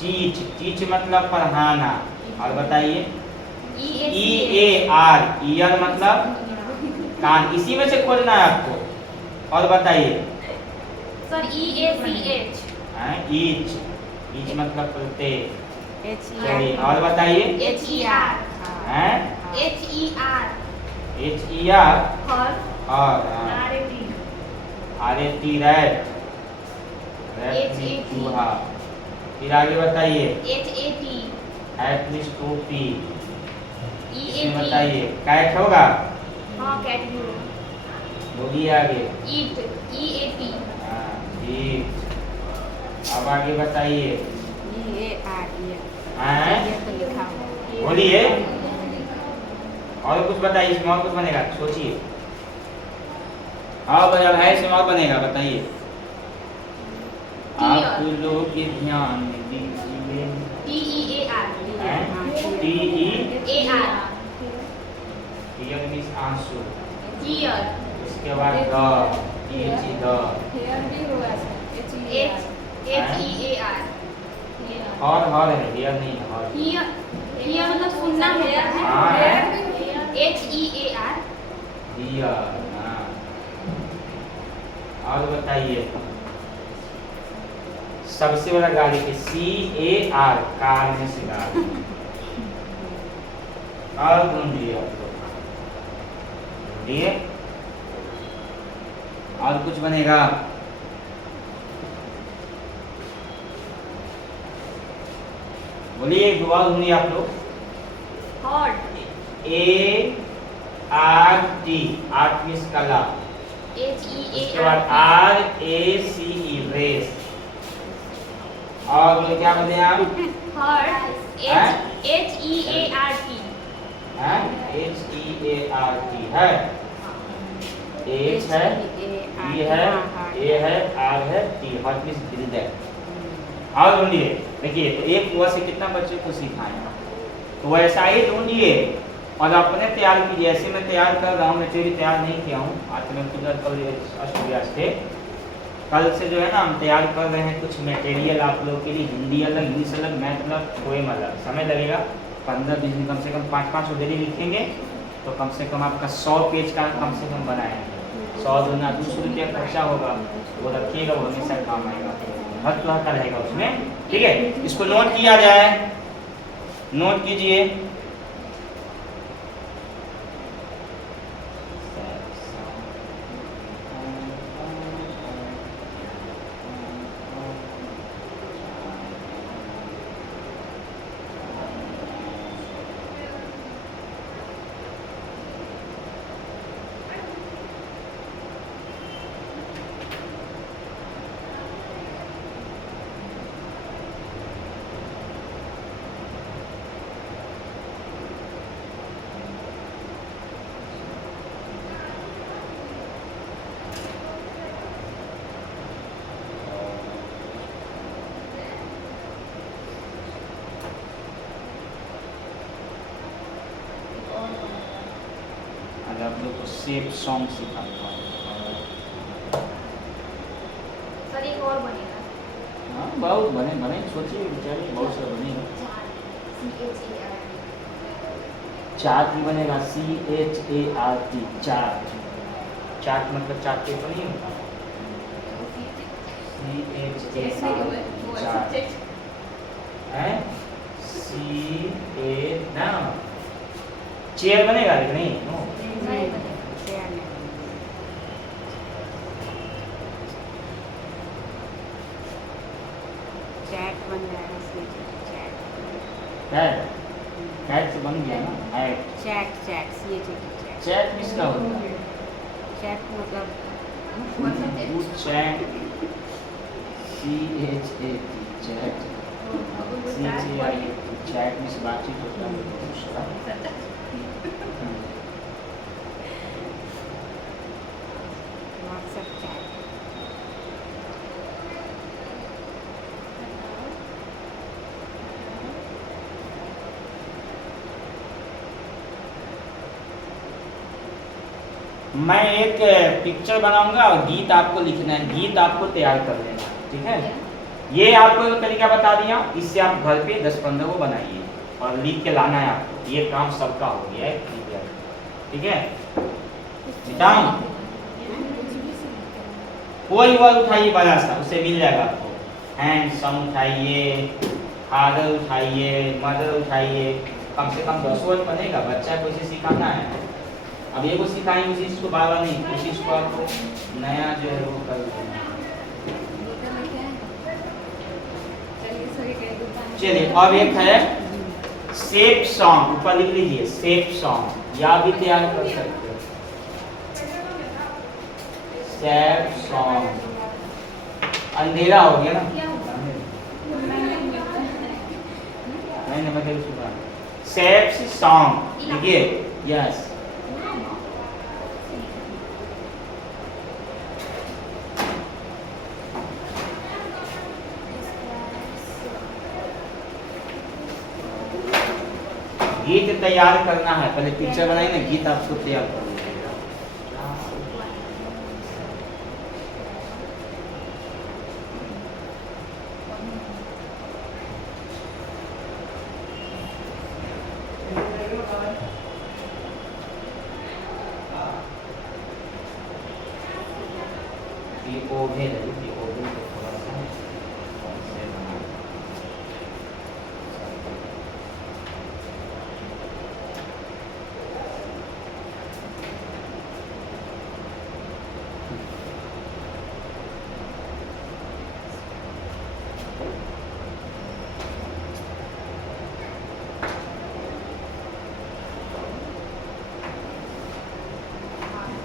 टीच, टीच मतलब पढ़ाना। और बताइए EAR, ईयर मतलब कान। इसी में से खोजना है आपको। और बताइए सर EACH, ईच, ईच मतलब प्रत्येक। HER, और बताइए HER, HER, और RAT, रैट, रैट मीन्स चूहा। फिर आगे बताइए HAT, हैट मीन्स टोपी। इसमें EAT, बताइए कैट होगा, हाँ कैट, बोलिए आगे। ईट, EAT, ईट। अब आगे बताइए EAR, हैं? तो लिखा हुआ। बोलिए और कुछ बताइए, इसमें और कुछ बनेगा, सोचिए। हाँ भैया है, इसमें और बनेगा, बताइए आप लोग के ध्यान दीजिए। TEAR, टीयर मीन्स आंसू। Tear, उसके बाद द, द, HEAR, हर है, हियर नहीं है, हर। हियर मतलब सुनना होता है। हाँ। HEAR, हियर, हाँ। और बताइए सबसे बड़ा गाड़ी के CAR, कार में से गाड़ी। और ढूंढिए आप लोग, ढूंढिए और कुछ बनेगा। बोलिए एक दोबारा ढूंढिए आप लोग। हॉट, ART, आर्ट मीन्स कला। उसके बाद RACE, रेस। और ये क्या बोले आप? हर्ट, HEART, HEART है, H है, E है, A है, R है, T, हर्ट मीन्स बिल्डर। और ढूंढिए, देखिए तो एक वर्ड से कितना बच्चों को सिखाएं, तो वैसा ही ढूंढिए और अपने तैयार कीजिए। ऐसे मैं तैयार कर रहा हूँ, मैं भी तैयार नहीं किया हूँ, आज मैं खुद अष्टव्यास थे। कल से जो है ना हम तैयार कर रहे हैं कुछ मटेरियल आप लोग के लिए, हिंदी अलग, इंग्लिश अलग, मैथ अलग, पोएम अलग। समय लगेगा 15-20 दिन, कम से कम 5-5 डेली लिखेंगे तो कम से कम आपका 100 पेज का कम से कम बनाएंगे। 100 दूना 200 रुपया खर्चा होगा, वो रखिएगा, वो हमेशा काम आएगा, हर तरह का रहेगा उसमें, ठीक है। इसको नोट किया जाए, नोट कीजिए। शेप सॉन्ग सिखाता हूँ। सर एक और बनेगा हाँ बहुत बने बने, सोचिए विचारिए, बहुत सा बनेगा। चार्ट भी बनेगा, CHART, चार्ट। चार्ट मतलब चार्ट पेपर नहीं होता, CHART, चार्ट है। CA ना, चेयर बनेगा लेकिन नहीं नो। चैट बन जाएगा इसमें, चैट कैट, कैट से बन गया ना, at. Chat chat chat chat किसका होता है? चैट मतलब good chat, CHAT, chat, CHAT, chat में से बातचीत होता है दूसरा। WhatsApp chat. मैं एक पिक्चर बनाऊंगा और गीत आपको लिखना है, गीत आपको तैयार कर लेना है, ठीक है। ये आपको जो तरीका बता दिया, इससे आप घर पे 10-15 को बनाइए और लिख के लाना है आपको। ये काम सबका हो गया है, ठीक है। बताऊं, कोई वर्ड उठाइए बड़ा सा, उससे मिल जाएगा आपको। हैंडसम उठाइए, फादर उठाइए, मदर उठाइए, कम से कम 10 वर्ड बनेगा। बच्चा को इसे सिखाना है। अब ये को सिखाएंगे, उसी चीज को बार बार नहीं, उसी चीज को आपको नया जो है वो कर देना। चलिए अब एक है शेप सॉन्ग, ऊपर लिख लीजिए शेप सॉन्ग, या भी तैयार कर सकते हो। शेप सॉन्ग, अंधेरा हो गया ना, नहीं मतलब सुना। शेप सॉन्ग लिखिए, यस। गीत तैयार करना है, पहले पिक्चर बनाई ना, गीत आपको तैयार करना है। ये ओवन है, ये ओवन को थोड़ा सा ऐसे बना।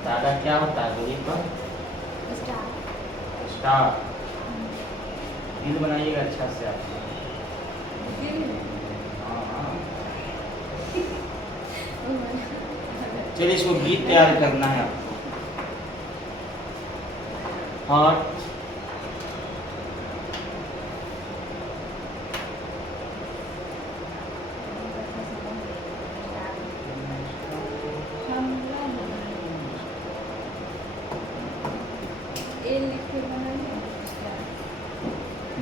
दादा क्या होता है बोलिए तो? स्टार। दिल बनाइएगा अच्छा से आप। हाँ हाँ। चलिए इसको गीत तैयार करना है आपको। हार्ट,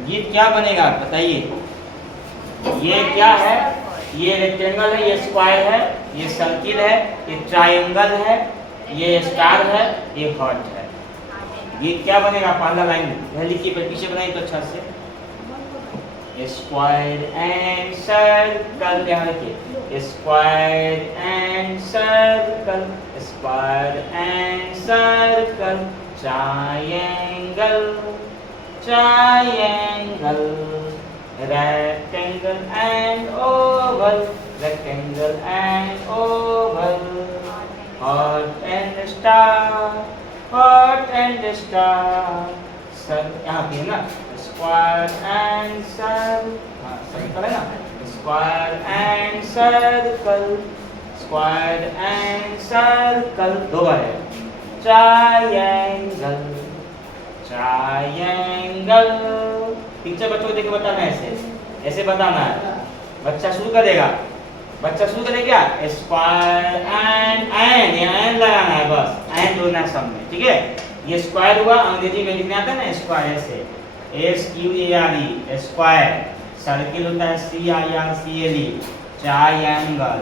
गीत क्या बनेगा बताइए। ये क्या है? ये रेक्टेंगल है, ये स्क्वायर है, ये सर्किल है, ये ट्रायंगल है, ये स्टार है, ये हार्ट है। गीत क्या बनेगा? पहला लाइन लिखिए, पीछे बनाइए तो अच्छा से। स्क्वायर एंड सर्कल, यहाँ लिखिए square and circle, square and circle, triangle, triangle, rectangle and oval, rectangle and oval, heart and star, heart and star, यहाँ पे है ना square and circle, हाँ circle है ना, square and circle, square and circle, दो बार है, triangle, ट्रायंगल। पिक्चर बच्चों को देख के बताना है, ऐसे ऐसे बताना है। बच्चा शुरू करेगा, बच्चा शुरू करे क्या? स्क्वायर एंड यहाँ एंड लगाना है, बस एंड जोड़ना है सब में, ठीक है। ये स्क्वायर हुआ, अंग्रेजी में लिखने आता है ना स्क्वायर से, SQARE स्क्वायर। सर्किल होता है CIRCLE ट्रायंगल,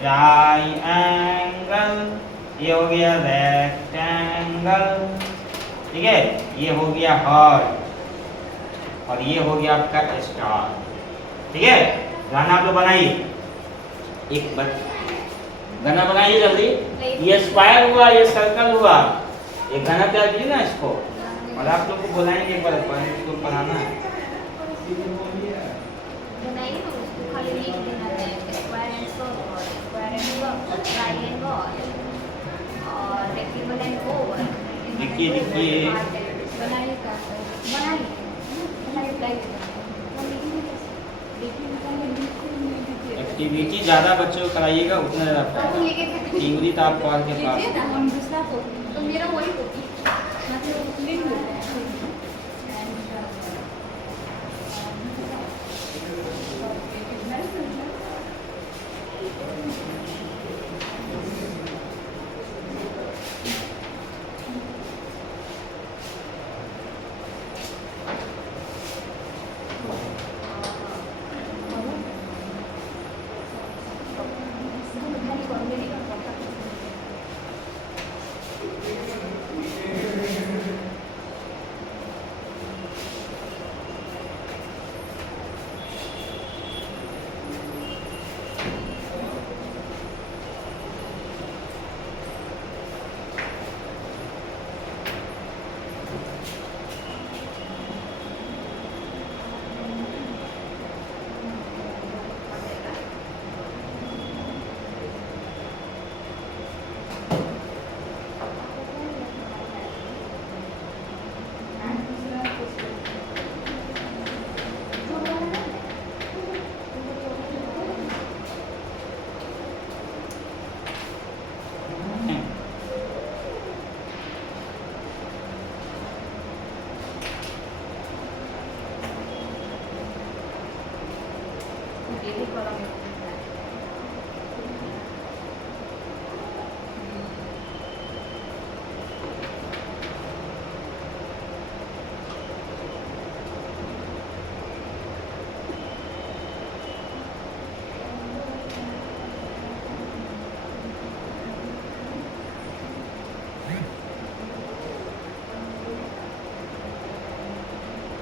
ट्रायंगल। ये हो गया रेक्टेंगल, ठीक है। ये हो गया हार्ट और ये हो गया आपका स्टार, ठीक है। गाना आप लोग बनाइए, एक बार गाना बनाइए जल्दी। ये स्क्वायर हुआ, ये सर्कल हुआ, ये गाना तैयार कीजिए ना इसको, और आप लोग को बुलाएंगे एक बार इसको पढ़ाना है। बनाइए ना उसको, खाली लिख देना है square and circle, square and triangle और रेक्टेंगल एंड ओवल। लिखिए लिखिए। बनाइए का बनाइए एक्टिविटी ज़्यादा बच्चों को कराइएगा उतना ज़्यादा फायदा। थियोरी तो आप पढ़ के पास ना हम दूसरा तो मेरा वही कॉपी मतलब लिख लो।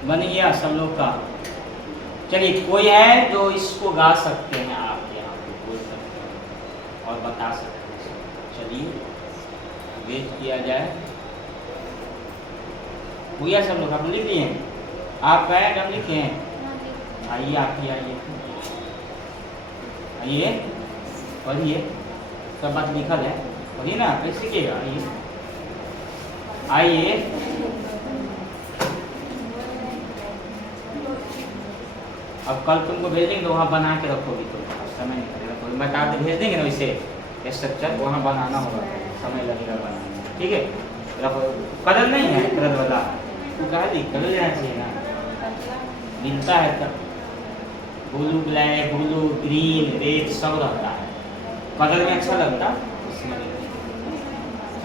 बन गया सब लोग का। चलिए कोई है जो इसको गा सकते हैं, आप यहाँ पे बोल सकते हैं और बता सकते हैं। चलिए वेट किया जाए। हो गया सब लोग, आप लिख लिए? आप गए हम लिखे हैं? आइए आप ही आइए, आइए पढ़िए, सब बात लिखल है, पढ़िए ना, कैसे सीखिएगा। आइए आइए अब कल तुमको भेज देंगे तो वहाँ बना के रखोगी, तो समय नहीं लगेगा, तो बता के भेज देंगे ना वैसे स्ट्रक्चर, वहाँ बनाना होगा, समय लगेगा बनाने में, ठीक है। कलर नहीं है, कलर वाला तो कहा दी कलर लेना चाहिए ना, मिलता है तब। Blue black, blue green red सब रहता है, कलर में अच्छा लगता इसमें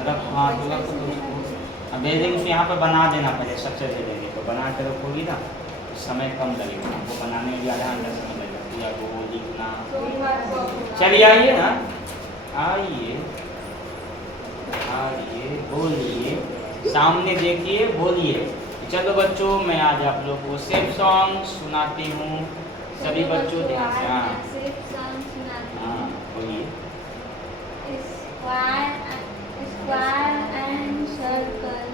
रख। हाँ तो अब भेज देंगे, उसको यहाँ पर बना देना पहले, स्ट्रक्चर दे देंगे तो बना के रखोगी ना, समय कम लगेगा आपको बनाने में, भी आधा घंटा समय लगेगा या वो लिखना। चलिए आइए ना, आइए आइए बोलिए, सामने देखिए बोलिए। चलो बच्चों मैं आज आप लोग को सेफ सॉन्ग सुनाती हूँ, सभी बच्चों ध्यान से। हाँ बोलिए। स्क्वायर एंड सर्कल,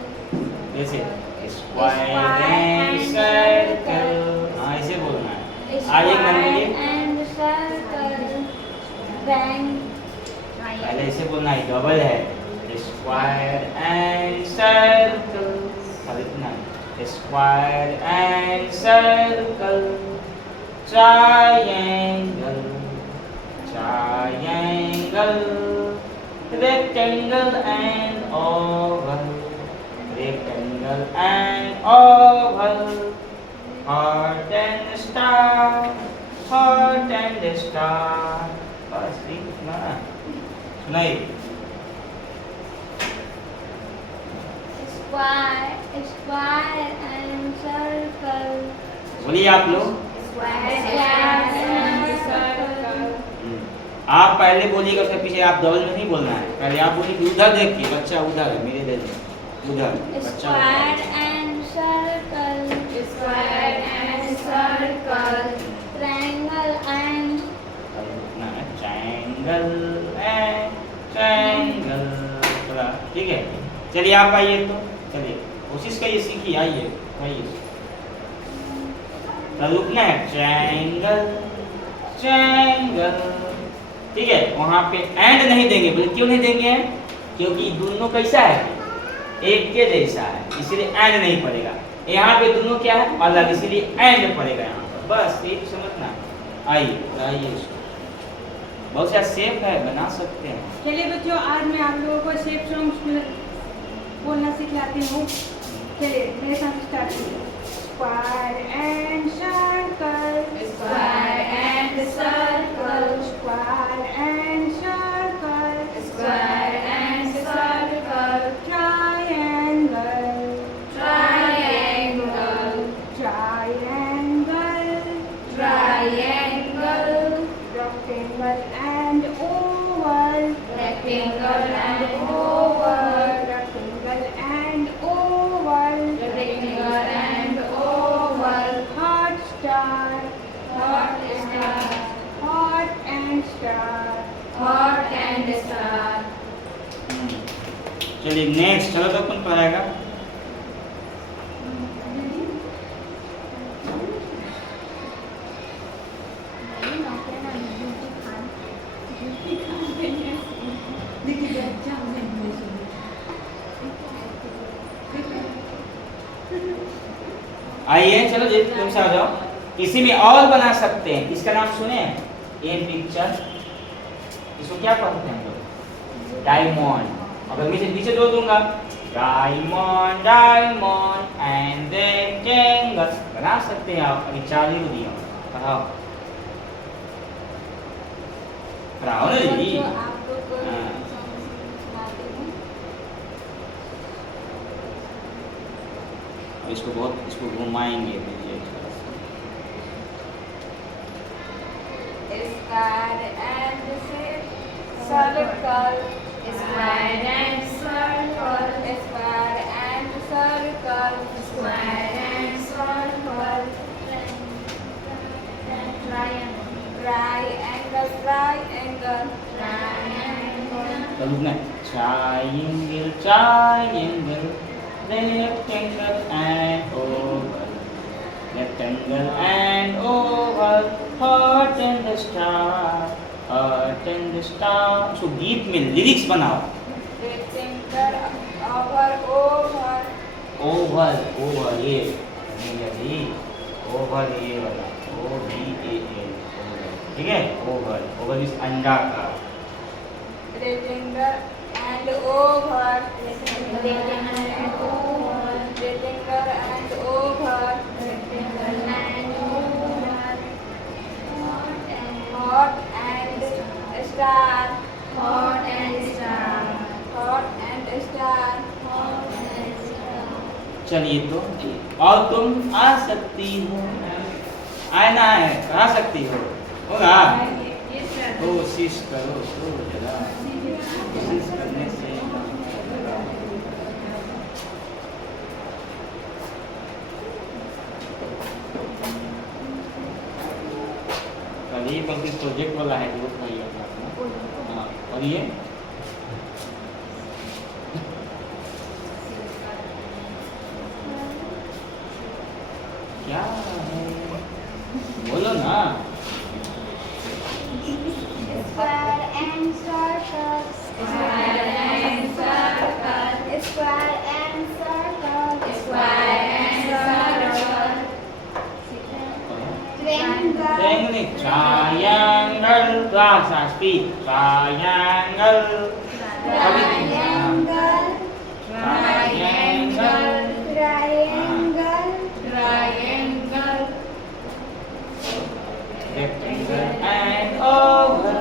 कैसे? स्क्वायर एंड सर्कल, हाँ ऐसे बोलना है। आइए एंड सर्कल, पहले ऐसे बोलना है, डबल है। स्क्वायर एंड सर्कल, इतना square and circle, triangle, triangle, rectangle and Oval, rectangle and oval, heart and star, heart and star, बस ठीक ना सुनाइए। Square and circle. बोलिए आप लोग। Square and circle. आप पहले बोलिएगा, उसके पीछे आप डबल में नहीं बोलना है। पहले आप बोलिए कि उधर देखिए, बच्चा उधर है, मेरे दिल में उधर बच्चा Square and circle. Square and circle. Triangle and triangle and triangle. थोड़ा ठीक है, चलिए आप आइए, तो चलिए कोशिश करिए, सीखिए, आइए आइए। तो रुकना है, ट्रायंगल ट्रायंगल, ठीक है। वहाँ पे एंड नहीं देंगे, बोले क्यों नहीं देंगे? क्योंकि दोनों कैसा है, एक के जैसा है, इसीलिए एंड नहीं पड़ेगा। यहाँ पे दोनों क्या है, अलग, इसीलिए एंड पड़ेगा यहाँ पर, बस ये समझना। आइए आइए, बहुत सा शेप है, बना सकते हैं। चलिए बच्चों, आज मैं आप लोगों को शेप सॉन्ग्स बोलना सिखलाती हूँ। चलिए मेरे साथ स्टार्ट कीजिए। Square and circle. Square and circle. Square and circle. Square and circle. Triangle. Triangle. Triangle. Triangle. Rectangle and oval. Rectangle and oval. Rectangle and oval. Rectangle and oval. Heart star. Heart star. Heart and star. Heart and star. चलिए next, चलो तो कौन पढ़ाएगा? आइए चलो जी, तुम से आ जाओ। इसी में और बना सकते हैं, इसका नाम सुने, ए पिक्चर, इसको क्या कहते हैं हम लोग? डायमंड। अगर मैं नीचे जोड़ दूंगा, डायमंड डायमंड एंड रेक्टेंगल, बना सकते हैं आप। अभी 4 ही दिया, पढ़ाओ पढ़ाओ ना जी। आप लोग को हाँ। सुनाती हूँ। इसको बहुत, इसको घुमाएंगे देखिए। Square and circle. Square and circle. Square and circle. Square and circle. Triangle. Triangle. Triangle. तो रुकना है, triangle triangle, rectangle and oval, rectangle and oval, heart and star, heart and star। उसको गीत में लिरिक्स बनाओ। Rectangle over over. Oval, Oval ये नहीं जी, Oval ये वाला, OVAL, ठीक है। ओवल, ओवल इस अंडा का। Rectangle and over. Rectangle and over. Rectangle and over. Rectangle and over. Hot and star. Hot and star. Hot and star. Hot and star. चलिए तो, और तुम आ सकती हो, आना है, आ सकती हो, होगा। कोशिश करो तो जरा, कोशिश करने से कल ये बल्कि प्रोजेक्ट वाला है, वो कहिए अपना। हाँ पढ़िए। क्या है, बोलो ना। Square and circle. Square and circle. Square and circle. Square and circle. Triangle. Triangle, triangle, class, speed, triangle, Triangle. triangle, Triangle. Triangle. rectangle and oval,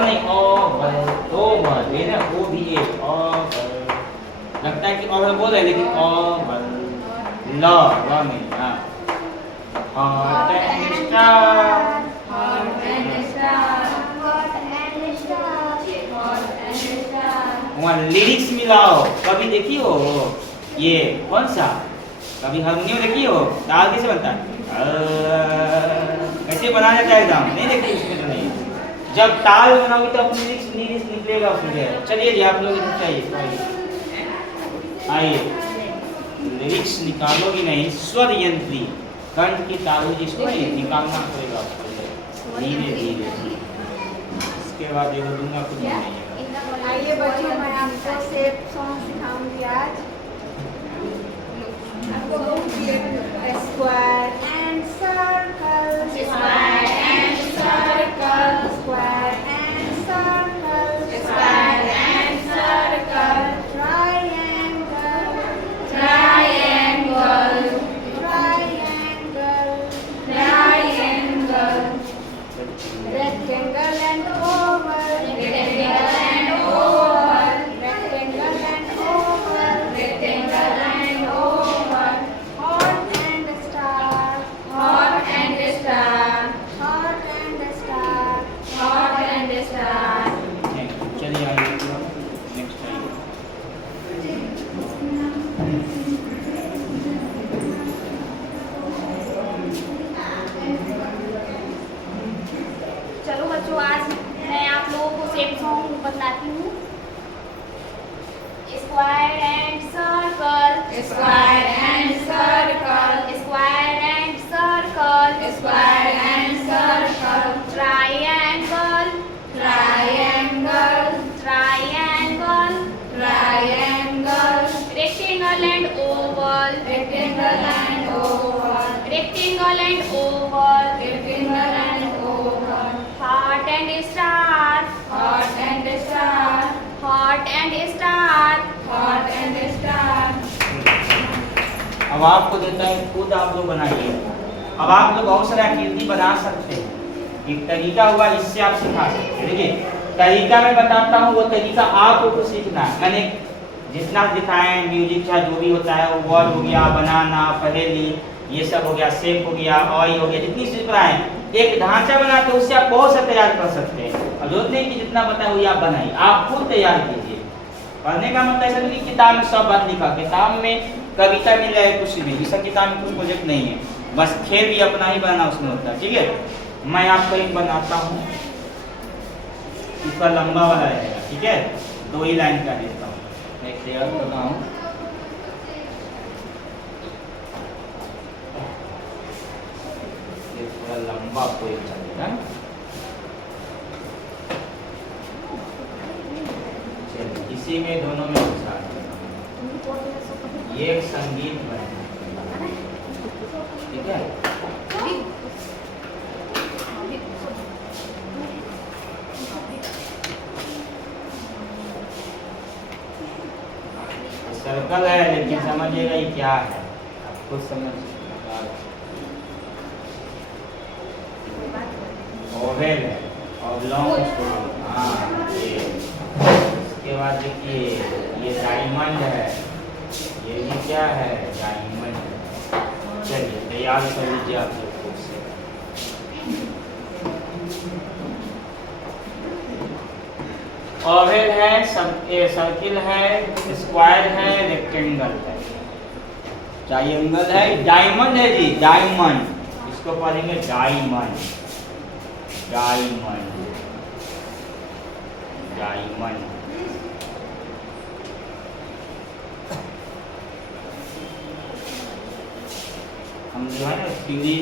नहीं, ओवल, ओवल, ये ना ओ भी ए, ओवल। लगता है कि ओवल बोल रहे हैं लेकिन ओवल, ल नहीं, हाँ। Hot and star, Hot and star, hot and star, hot and star. वहाँ लिरिक्स मिलाओ। कभी देखी हो ये कौन सा, कभी हारमोनियम देखी हो, ताल कैसे बनता है, कैसे बनाया जाता है एकदम, नहीं देखी उसमें तो नहीं। जब ताल बनाओगे तो अपनी लिरिक्स लिरिक्स निकलेगा उसमें। चलिए जी आप लोग इधर चाहिए, आइए लिरिक्स निकालोगी नहीं, स्वर यंत्री कंठ की तालू जिसको निकालना पड़ेगा आपको धीरे धीरे। इसके बाद ये दूंगा कुछ नहीं है। आइए बच्चों, मैं आपको शेप सॉन्ग सिखाऊंगी आज। आपको square and circle, Square and circle, square and circle, square and circle, triangle, triangle, triangle, triangle, rectangle and oval, rectangle and oval, rectangle and oval, rectangle and oval, hot and star, hot and star, hot and star. hot and star. चलिए आइए next time. चलो बच्चों, आज मैं आप लोगों को shape song बताती हूँ। Square and circle, Square and circle, square and circle, square and circle, triangle, triangle, triangle, triangle, rectangle and oval, rectangle and oval, rectangle and oval, rectangle and oval, heart and star, hot and star, heart and star, hot and star. अब आपको देता है, खुद आप लोग बनाइए। अब आप लोग बहुत सारे आकृति बना सकते हैं, एक तरीका हुआ इससे आप सिखा सकते हैं। देखिए तरीका मैं बताता हूँ, वो तरीका आपको सीखना है। मैंने जितना दिखाए म्यूजिक का जो भी होता है, वो वर्ड हो गया, बनाना, पहेली, ये सब हो गया, शेप हो गया, ऑय हो गया, जितनी चीज बनाए एक ढांचा बनाते उससे आप बहुत सा तैयार कर सकते हैं। और जरूरत नहीं कि जितना बताए वही आप बनाइए, आप खुद तैयार कीजिए। पढ़ने का मतलब ऐसा नहीं कि किताब में सब बात लिखा, किताब में कविता मिल जाए कुछ भी, इस किताब में कुछ प्रोजेक्ट नहीं है, बस खेल भी अपना ही बनाना उसमें होता है। ठीक है, मैं आपको एक बनाता हूँ, इसका लंबा वाला रहेगा, ठीक है, 2 ही लाइन का देता हूँ, मैं तैयार कर रहा हूँ। ये थोड़ा लंबा कोई चलेगा, चलिए इसी में दोनों में घुसा देता हूँ। ये एक संगीत बना, ठीक है। सर्कल है लेकिन समझिएगा ये क्या है, आप खुद समझ। ओवेल है, ऑब्लॉन्ग, हाँ ये। इसके बाद देखिए ये डायमंड है, ये भी क्या है, डायमंड। चलिए तैयार कर लीजिए आप लोग खुद से। ओवेल है, सर्किल है, स्क्वायर है, रेक्टेंगल है, ट्रायंगल है, डायमंड है जी, डायमंड, इसको पढ़ेंगे डायमंड, डायमंड, डायमंड। हम जो है ना थ्योरी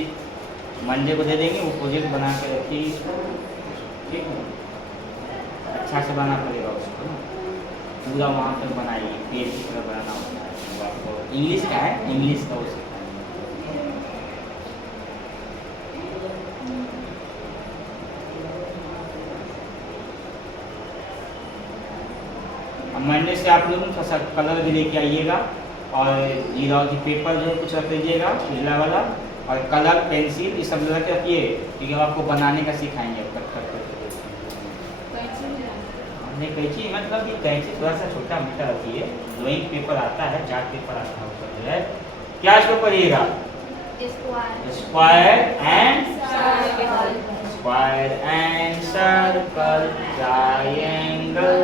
मंडे को दे देंगे, वो प्रोजेक्ट बना के रखिए, ठीक है, अच्छा से बनाना पड़ेगा उसको ना, पूरा वहाँ तक बनाइए, पेज की तरह बनाना होता है। वो आपको इंग्लिश का है, इंग्लिश का वो सिखाएंगे। अब मंडे से आप लोग थोड़ा सा कलर भी लेके आइएगा, और जीरा की पेपर जो है कुछ रख लीजिएगा उजला वाला, और कलर पेंसिल ये सब लगा के रखिए, क्योंकि हम आपको बनाने का सिखाएंगे। कट कट करके नहीं कैंची मतलब कि कैंची थोड़ा सा छोटा मोटा रखिए, ड्राइंग पेपर आता है, चार्ट पेपर आता है, उसका जो है क्या इसको पढ़िएगा, square and circle, triangle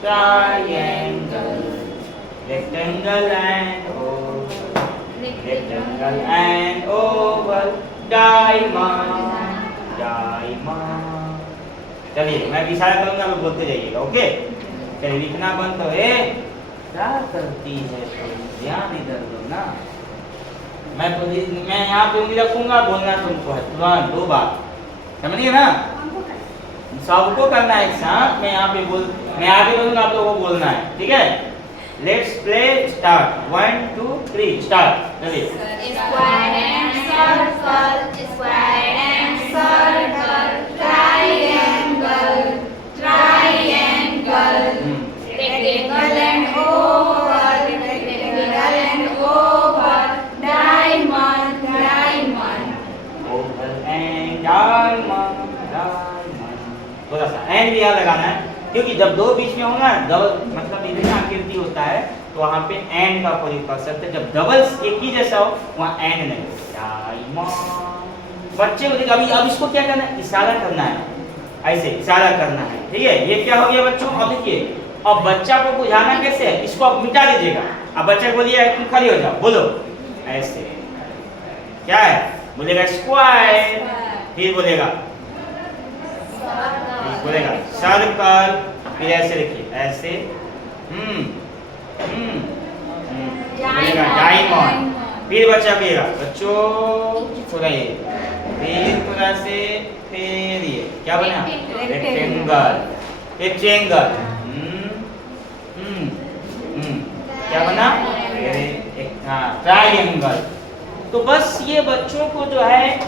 triangle, rectangle and Oval, diamond diamond. चलिए मैं इशारा करूंगा, आप बोलते जाइएगा, ओके। चलिए लिखना बंद तो है, क्या करती है तो ध्यान इधर दो ना। मैं यहाँ पे उंगली रखूंगा, बोलना तुमको है तुरंत 2 बार, समझिए ना। सबको करना है एक साथ, मैं यहाँ पे मैं आगे बोलूंगा, आप लोगों को बोलना है, ठीक है। Let's play, start 1 2 3 start. चलिए Square and circle, triangle, rectangle and oval, diamond, Oval and diamond. थोड़ा सा एंड भी यहाँ लगाना है, क्योंकि जब 2 बीच में होगा डबल मतलब इधर आकृति होता है तो वहाँ पे एंड का प्रयोग कर सकते हैं। जब डबल्स एक ही जैसा हो वहाँ एंड नहीं। डायमंड। बच्चे को देखिए, अभी अब इसको क्या करना है, इशारा करना है, ऐसे इशारा करना है, ठीक है। ये क्या हो गया बच्चों, अब देखिए, अब बच्चा को बुझाना कैसे है, इसको अब मिटा दीजिएगा। अब बच्चा को बोलिए तुम खड़ी हो जाओ, बोलो ऐसे, क्या है, बोलेगा स्क्वायर, फिर बोलेगा सर्कल, फिर ऐसे लिखिए ऐसे, बोलेगा डायमंड, फिर बच्चा कहेगा बच्चों थोड़ा ये, फिर थोड़ा से, फिर ये क्या बना, रेक्टेंगल, क्या बना, ट्रायंगल। तो बस ये बच्चों को जो है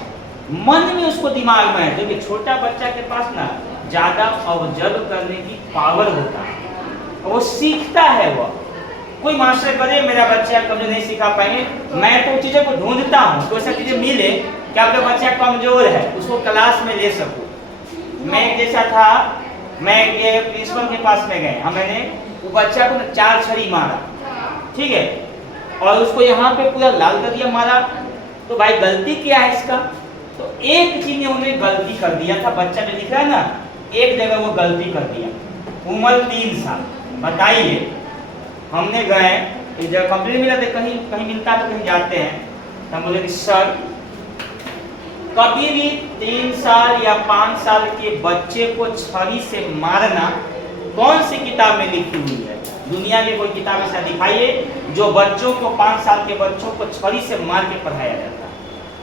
मन में, उसको दिमाग में है, देखिए छोटा बच्चा के पास ना ज्यादा ऑब्जर्व करने की पावर होता है, वो सीखता है। वो कोई मास्टर करे मेरा बच्चा कमजोर नहीं सिखा पाएंगे, मैं तो चीजों को ढूंढता हूँ, तो ऐसा चीजें मिले कि आपका बच्चा कमजोर है, उसको क्लास में ले सकूं। मैं जैसा था, मैं ये प्रिंसिपल के पास में गए, मैंने वो बच्चा को 4 छड़ी मारा, ठीक है, और उसको यहाँ पे पूरा लाल कर दिया मारा। तो भाई गलती क्या है इसका, तो एक चीज में उन्होंने गलती कर दिया था, बच्चा जो लिख रहा है ना, एक जगह वो गलती कर दिया। उम्र 3 साल, बताइए, हमने गए जब कंप्लीट मिला था, कहीं मिलता तो कहीं जाते हैं, तो हम बोले कि सर कभी भी 3 साल या 5 साल के बच्चे को छड़ी से मारना कौन सी किताब में लिखी हुई है, दुनिया में कोई किताब ऐसा दिखाइए जो बच्चों को 5 साल के बच्चों को छड़ी से मार के पढ़ाया जाता है।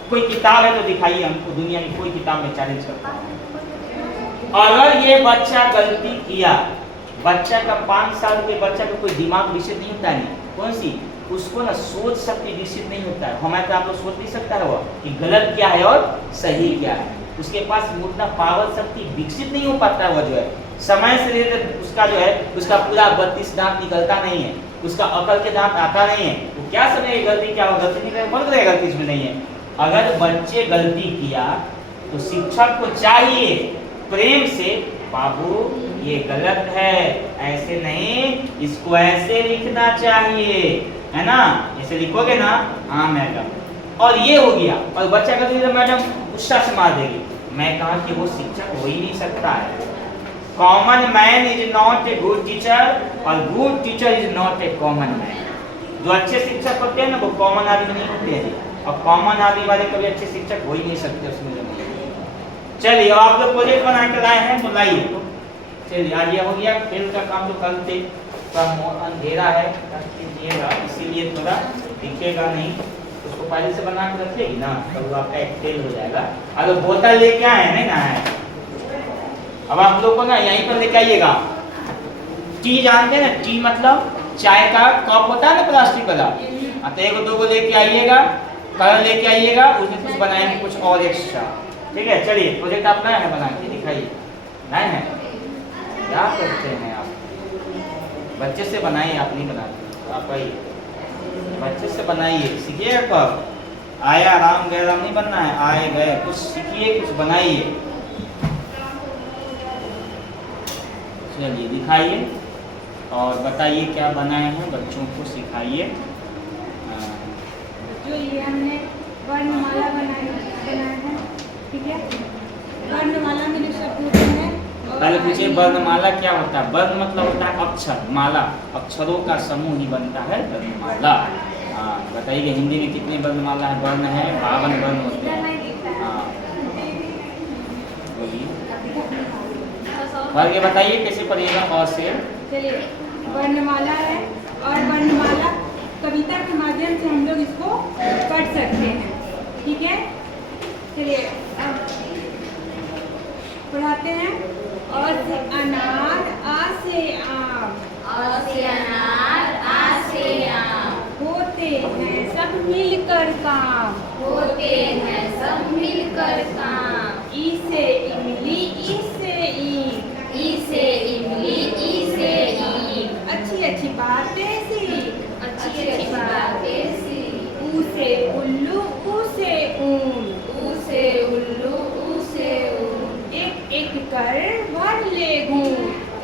कोई किताब है तो दिखाइए हमको, दुनिया में कोई किताब में चैलेंज करता है। अगर ये बच्चा गलती किया, बच्चा का 5 साल के बच्चा का कोई दिमाग विकसित नहीं होता है, कौन सी, उसको ना सोच शक्ति विकसित नहीं होता है। हमारे तो आप लोग सोच नहीं सकता है वो कि गलत क्या है और सही क्या है, उसके पास उतना पावर शक्ति विकसित नहीं हो पाता है। वो जो है समय से रिलेटेड उसका जो है, उसका पूरा 32 दांत निकलता नहीं है, उसका अकल के दांत आता नहीं है, वो क्या समझे गलती क्या हो, गलती निकले बन गए, गलती इसमें नहीं है। अगर बच्चे गलती किया तो शिक्षक को चाहिए प्रेम से, बाबू ये गलत है, ऐसे नहीं, इसको ऐसे लिखना चाहिए, है ना, ऐसे लिखोगे ना, हाँ मैडम, और ये हो गया। और बच्चा कहते हैं मैडम गुस्सा से मार देगी, मैं कहा कि वो शिक्षक हो ही नहीं सकता है। Common man is not a good teacher और good teacher is not a common man. जो अच्छे शिक्षक होते हैं ना वो कॉमन आदमी नहीं होते हैं, और कॉमन आदमी वाले कभी अच्छे शिक्षक हो ही नहीं सकते उसमें। चलिए आप लोग प्रोजेक्ट बना कर लाए हैं तो लाइए, चलिए आज ये हो गया। खेल का काम तो कल थे, अंधेरा है कीजिएगा, इसीलिए थोड़ा दिखेगा नहीं, उसको पहले से बना के रखिएगी ना, तो आपका एक खेल हो जाएगा। अगर बोतल लेके आए नहीं ना है, अब आप लोग को ना यहीं पर लेके आइएगा। टी जानते हैं ना, टी मतलब चाय का कप होता है ना प्लास्टिक वाला, तो 1-2 को लेके आइएगा, कलर लेके आइएगा, उसमें कुछ बनाएंगे कुछ और एक्स्ट्रा, ठीक है। चलिए प्रोजेक्ट आप नया है, बना के दिखाइए। नया है, क्या करते हैं आप, बच्चे से बनाइए, आप नहीं बनाते, आप आइए बच्चे से बनाइए, सीखिएगा। कब आया राम गए राम नहीं बनना है, आए गए, कुछ सीखिए, कुछ बनाइए। चलिए दिखाइए और बताइए क्या बनाए हैं, बच्चों को सिखाइए। जो ये हमने वर्णमाला बनाया है, ठीक है। वर्णमाला में जो शब्द होते हैं पहले पूछिए वर्णमाला क्या होता है। वर्ण मतलब होता है अक्षर, माला अक्षरों का समूह ही बनता है वर्णमाला। हाँ बताइए कि हिंदी में कितने वर्णमाला है, वर्ण है 52 वर्ण होते हैं। हाँ बोलिए, वर्ग बताइए कैसे पढ़िएगा। और से चलिए वर्णमाला है, और वर्णमाला कविता के माध्यम से हम लोग इसको पढ़ सकते हैं, ठीक है। चलिए अब पढ़ाते हैं। अ से अनार, आ से आम, अ से अनार, आ से आम, होते हैं सब मिलकर काम। होते हैं सब मिलकर काम। ई से इमली, ई से ईख, ई से इमली, ई से ईख, अच्छी अच्छी बातें सीख। अच्छी अच्छी बातें सीख। ऊ से उल्लू, ऊ से ऊन, ऊ से उल्लू, ऊ से ऊन, एक एक कर भर ले घूम।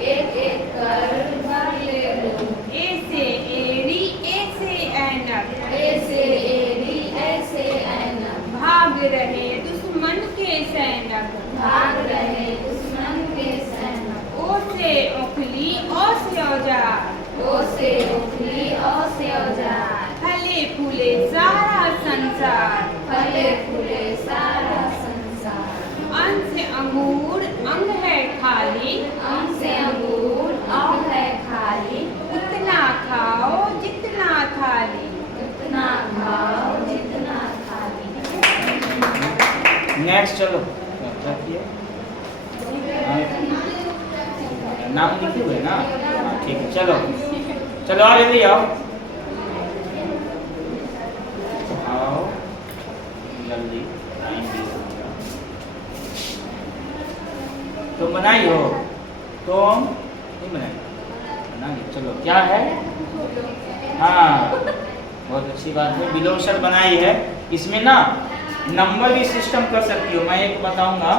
एक एक कर भर ले लूं। ए से एरी, ए से ऐनक, ए से एरी, ए से ऐनक, भाग रहे दुश्मन के सैनक। भाग रहे दुश्मन के सैनक। ओ से ओखली, ओ से औजार, ओ से उखली, ओ से औजार, फले फूले सारा संसार। फले फूले सारा संसार। अन से अंगूर, अंग है खाली, अंग से अंगूर, अंग है खाली, उतना खाओ जितना थाली। उतना खाओ जितना थाली। नेक्स्ट चलो रखिए। नाम लिखे हुए ना, हाँ ठीक है। चलो चलो आओ जल्दी आओ, आओ जल्दी, टाइम भी हो गया। तुम बनाई हो, तुम नहीं बनाई, बनाई चलो। क्या है, हाँ बहुत अच्छी बात है, बिलोंग शब्द बनाई है। इसमें ना नंबर भी सिस्टम कर सकती हो। मैं एक बताऊंगा,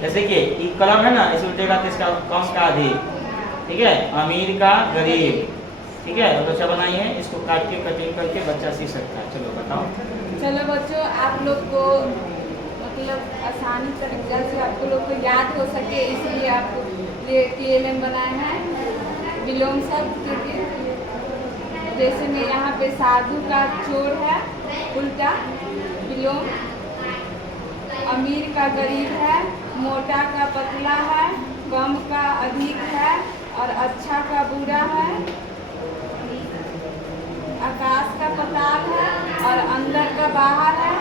जैसे कि ये कलम है ना, इसे उल्टेगा तो इसका कम का अधिक, ठीक है। अमीर का गरीब, ठीक है। तो बच्चा बनाई है, इसको काट के कटिंग करके बच्चा सीख सकता है। चलो बताओ। चलो बच्चों, आप लोग को मतलब आसानी तरीके से आपको लोग को याद हो सके, इसलिए आपको ये TLM बनाए हैं विलोम शब्द। क्योंकि जैसे में यहाँ पे साधु का चोर है उल्टा विलोम, अमीर का गरीब है, मोटा का पतला है, कम का अधिक है, और अच्छा का बुरा है, आकाश का पताल है और अंदर का बाहर है,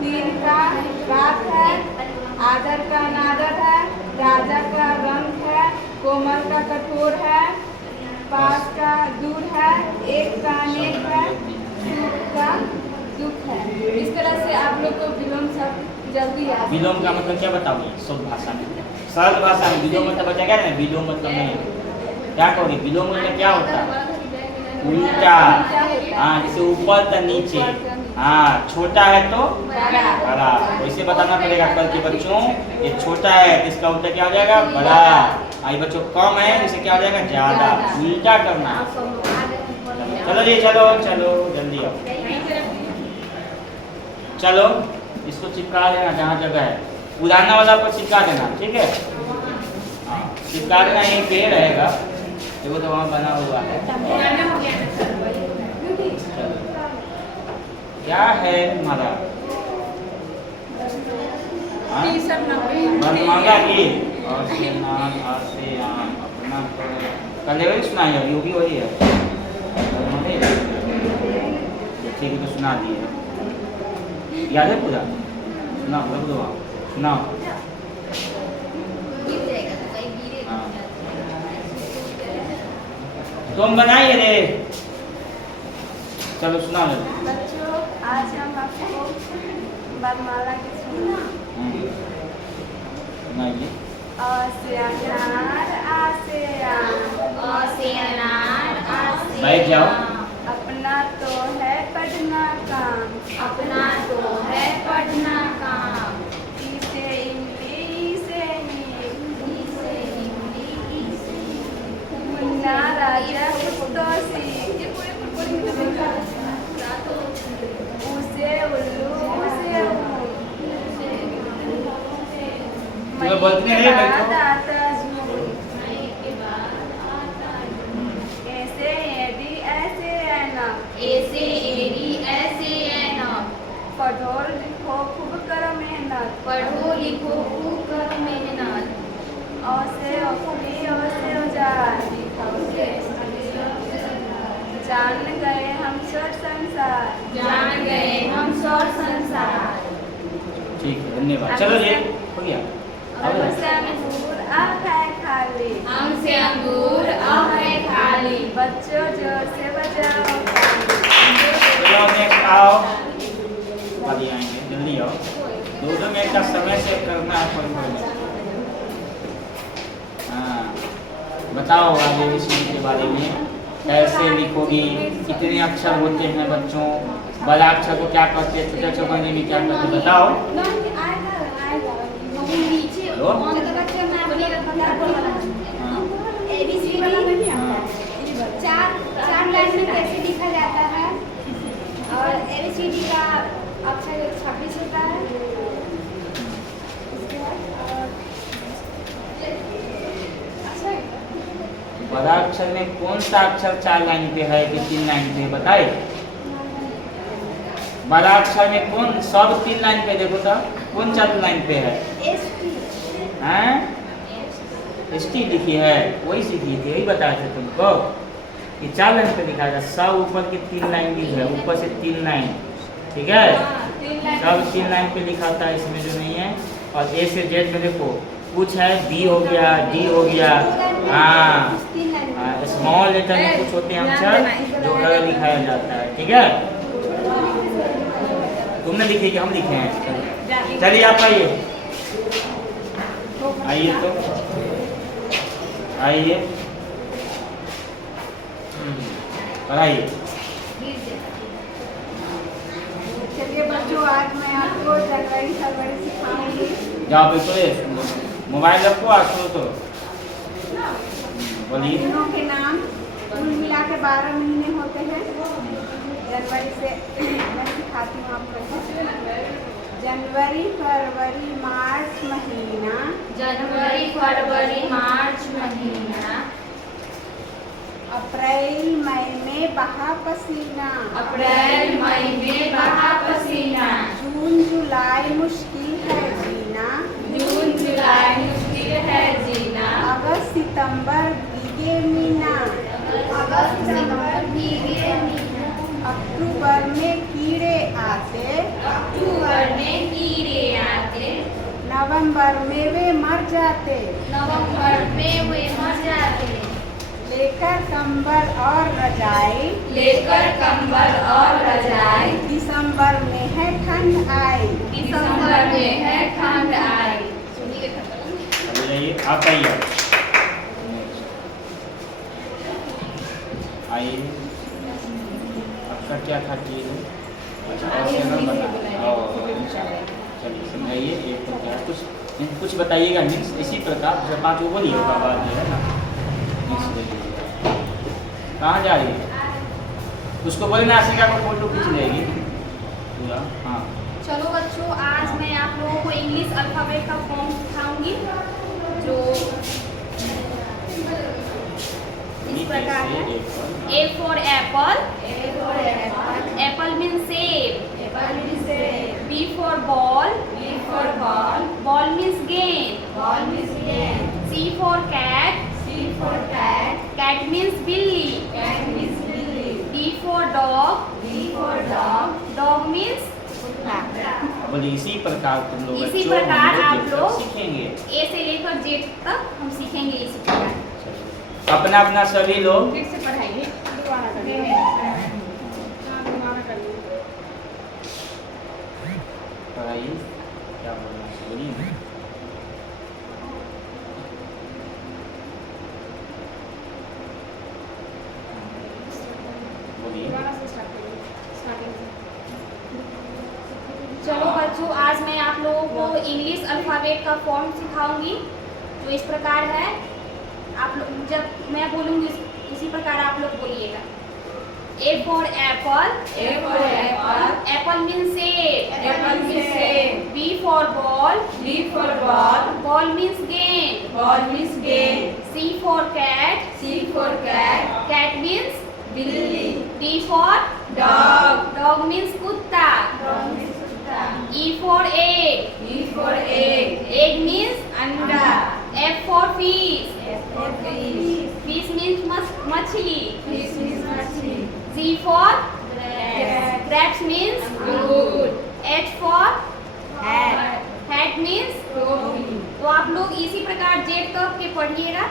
दिन का रात है, आदर का अनादर है, राजा का रंग है, कोमल का कठोर है, पास का दूर है, एक का अनेक है, सुख का दुख है। इस तरह से आप लोग को विलोम शब्द जल्दी याद। विलोम का मतलब क्या बताओगे शुद्ध भाषा में, सरल भाषा में। विलोम मतलब बच्चा क्या है, विलोम मतलब नहीं, क्या कहोगे विलोम मतलब क्या होता है, उल्टा। हाँ जैसे ऊपर तो नीचे, हाँ छोटा है तो बड़ा, वैसे बताना पड़ेगा कल के बच्चों। ये छोटा है तो इसका उल्टा क्या हो जाएगा, बड़ा। ये बच्चों कम है, इसे क्या हो जाएगा, ज्यादा। उल्टा करना है। चलो जी चलो चलो जल्दी आओ, चलो इसको चिपका देना जहाँ जगह है, उदाहरण वाला पर चिपका देना, ठीक है। हाँ चिपका देना, ये पेड़ रहेगा देखो तो वहाँ बना हुआ है। चलो क्या है तुम्हारा, वर्णमाला की और से नाम आ से आम अपना कल वही सुनाई है, ये भी वही है। ठीक है तो सुना दिए, याद है पूरा, सुनाओ रख दो, सुनाओ। हाँ तुम बनाइए रे, चलो सुनाओ जल्दी। बच्चों आज हम आपको वर्णमाला की सुनाइए। अ से अनार, आ से आम, अ से अनार, आ से बैठ जाओ। आम, अपना तो है पढ़ना काम, अपना तो है पढ़ना काम, ई से इमली, ई से नीम, ई से इमली, ई से नीम, मीना राजा कुत्तोसी उसे उल्लू उसे तुम्हें बोलते नहीं है बैठो। ऐसे एडी ऐसे ऐना ऐसे एरी ऐसे ऐना पढ़ो लिखो खूब करो मेहनत पढ़ो लिखो खूब करो मेहनत औसे औफी औसे औजार जान गए हम सर संसार जान गए हम सौर संसार। ठीक है, धन्यवाद। चलो ये हो गया। अब हमसे अंगूर आँख है खाली हमसे अंगूर है खाली बच्चों जोर से बजाओ चलो नेक्स्ट आओ। अभी आएंगे, जल्दी आओ। 2 मिनट का समय से करना है कोई। हाँ, बताओ आगे विषय के बारे में। कैसे लिखोगी, कितने अक्षर होते हैं बच्चों, बड़ा अक्षर को क्या कहते हैं, छोटे अक्षर को हिंदी में क्या कहते हैं, बताओ। नीचे हेलो? कौन सा बच्चा मैं अपनी हाँ, ABCD हाँ। चार लाइन में कैसे लिखा जाता है और ABCD का अक्षर 26 होता है। इसके बाद बड़ा अक्षर में कौन सा अक्षर 4 लाइन पे है कि 3 लाइन पे, बताए। बड़ा अक्षर में कौन, सब 3 लाइन पे देखो तो कौन 4 लाइन पे है, हैं? ST लिखी है, वही सीखी थी, यही बताए थे तुमको कि 4 लाइन पे लिखा है। सब ऊपर की 3 लाइन भी है, ऊपर से 3 लाइन, ठीक है। सब 3 लाइन पे लिखा था, इसमें जो नहीं है। और A से Z में देखो कुछ है, B हो गया, D हो गया। हाँ, स्मॉल लेटर में कुछ होते हैं अक्षर जो अलग लिखाया जाता है, ठीक है। तुमने लिखे कि हम लिखे हैं? चलिए आप आइए, आइए तो आइए, पढ़ाइए। चलिए बच्चों, आज मैं आपको जनवरी फरवरी सिखाऊंगी। जाओ पे तो मोबाइल रखो और सुनो तो बोलिए। महीनों के नाम कुल मिला के 12 महीने होते हैं। जनवरी से मैं सिखाती हूँ आपको। जनवरी फरवरी मार्च महीना, जनवरी फरवरी मार्च महीना, अप्रैल मई में बहा पसीना, अप्रैल मई में बहा पसीना, जून जुलाई मुश्किल है जीना, जून जुलाई मुश्किल है जीना, अगस्त सितंबर भीगे मीना, अगस्त सितंबर भीगे महीना, अक्टूबर में कीड़े आते, अक्टूबर में कीड़े आते, नवंबर में वे मर जाते, नवंबर में वे मर जाते, लेकर कंबल और रजाई, लेकर कंबल और रजाई, दिसंबर में है ठंड आई, दिसंबर में है ठंड आई। अभी जाइए, आप आइए, आइए। आपका क्या था कि चलिए समझाइए। एक तो क्या कुछ बताइएगा मिक्स, इसी प्रकार जब 5 वो बोलिए होगा बाद जो है ना मिक्स ले लीजिएगा। कहाँ जा रही है, उसको बोले ना आशिका को फोटो खींच लेगी पूरा। हाँ चलो बच्चों, आज मैं आप लोगों को इंग्लिश अल्फाबेट का फॉर्म सिखाऊंगी जो इस प्रकार है। A for apple, apple means save. B for ball, ball means game. C for cat, cat means billy. D for dog, dog means बोलिए। इसी प्रकार तुम लोग इसी बच्चों प्रकार हम आप जब तक लोग सीखेंगे। A से लेकर Z तक हम सीखेंगे इसी प्रकार। अपना अपना सभी लोग फिर से पढ़ाइए। पढ़ाइए, क्या बोलना है बोलिए। चलो बच्चों, आज मैं आप लोगों को इंग्लिश अल्फाबेट का फॉर्म सिखाऊंगी जो इस प्रकार है। आप लोग जब मैं बोलूँगी उसी प्रकार आप लोग बोलिएगा। A for apple, A for apple, apple means save, apple means save. B for ball, B for ball, ball means gain, ball means gain. C for cat, C for cat, cat means बिल्ली. D for Dog, dog means kutta, dog means कुत्ता. E for egg, E for egg, egg means अंडा. F for fish, F for fish, fish means मछली, fish means मछली. G for Crab, grapes means अंगूर. H for Hat, hat means टोपी. तो आप लोग इसी प्रकार जेड कप के पढ़िएगा।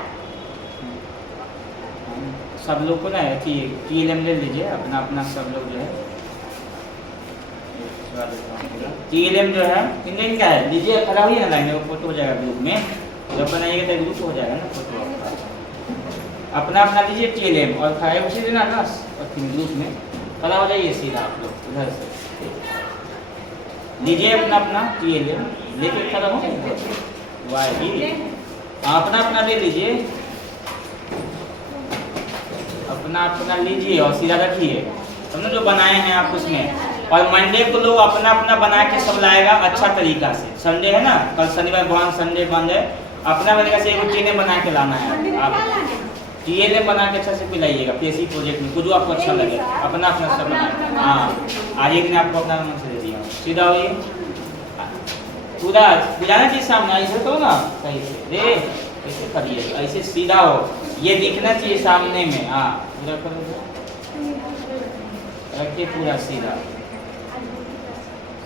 सब लोग को ना TLM ले लीजिए अपना अपना, सब लोग जो है TLM जो है इंडियन का है, लीजिए खड़ा हुई है ना लाइन में, वो फोटो हो जाएगा ग्रुप में, जब बनाइएगा तो ग्रुप हो जाएगा ना फोटो आपका। अपना अपना लीजिए TLM और खड़े उसी देना ना, और फिर ग्रुप में खड़ा हो जाइए सीधा आप लोग उधर से लीजिए अपना अपना TLM लेके खड़ा हो अपना अपना ले लीजिए, अपना अपना लीजिए और सीधा रखिए, हमने जो बनाए हैं आप उसमें। और मंडे को लोग अपना अपना बना के सब लाएगा अच्छा तरीका से। संडे है ना, कल शनिवार भगवान संडे बंद है, अपना तरीका से एक TLM बना के लाना है। आप TLM बना के अच्छा से पिलाइएगा PSC प्रोजेक्ट में, कुछ जो आपको अच्छा लगे अपना अपना सब बनाए। हाँ, आज एक दिन आपको अपना मन से दे दिया, सीधा होइए पूरा पिलाना चाहिए सामने, ऐसे तो ना सही से रे, ऐसे करिए, ऐसे सीधा हो, ये दिखना चाहिए सामने में। हाँ पूरा करो, रखिए पूरा सीधा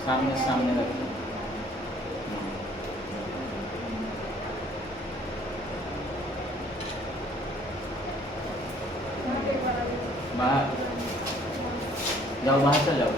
सामने सामने रखिए। बाहर जाओ, बाहर चल जाओ।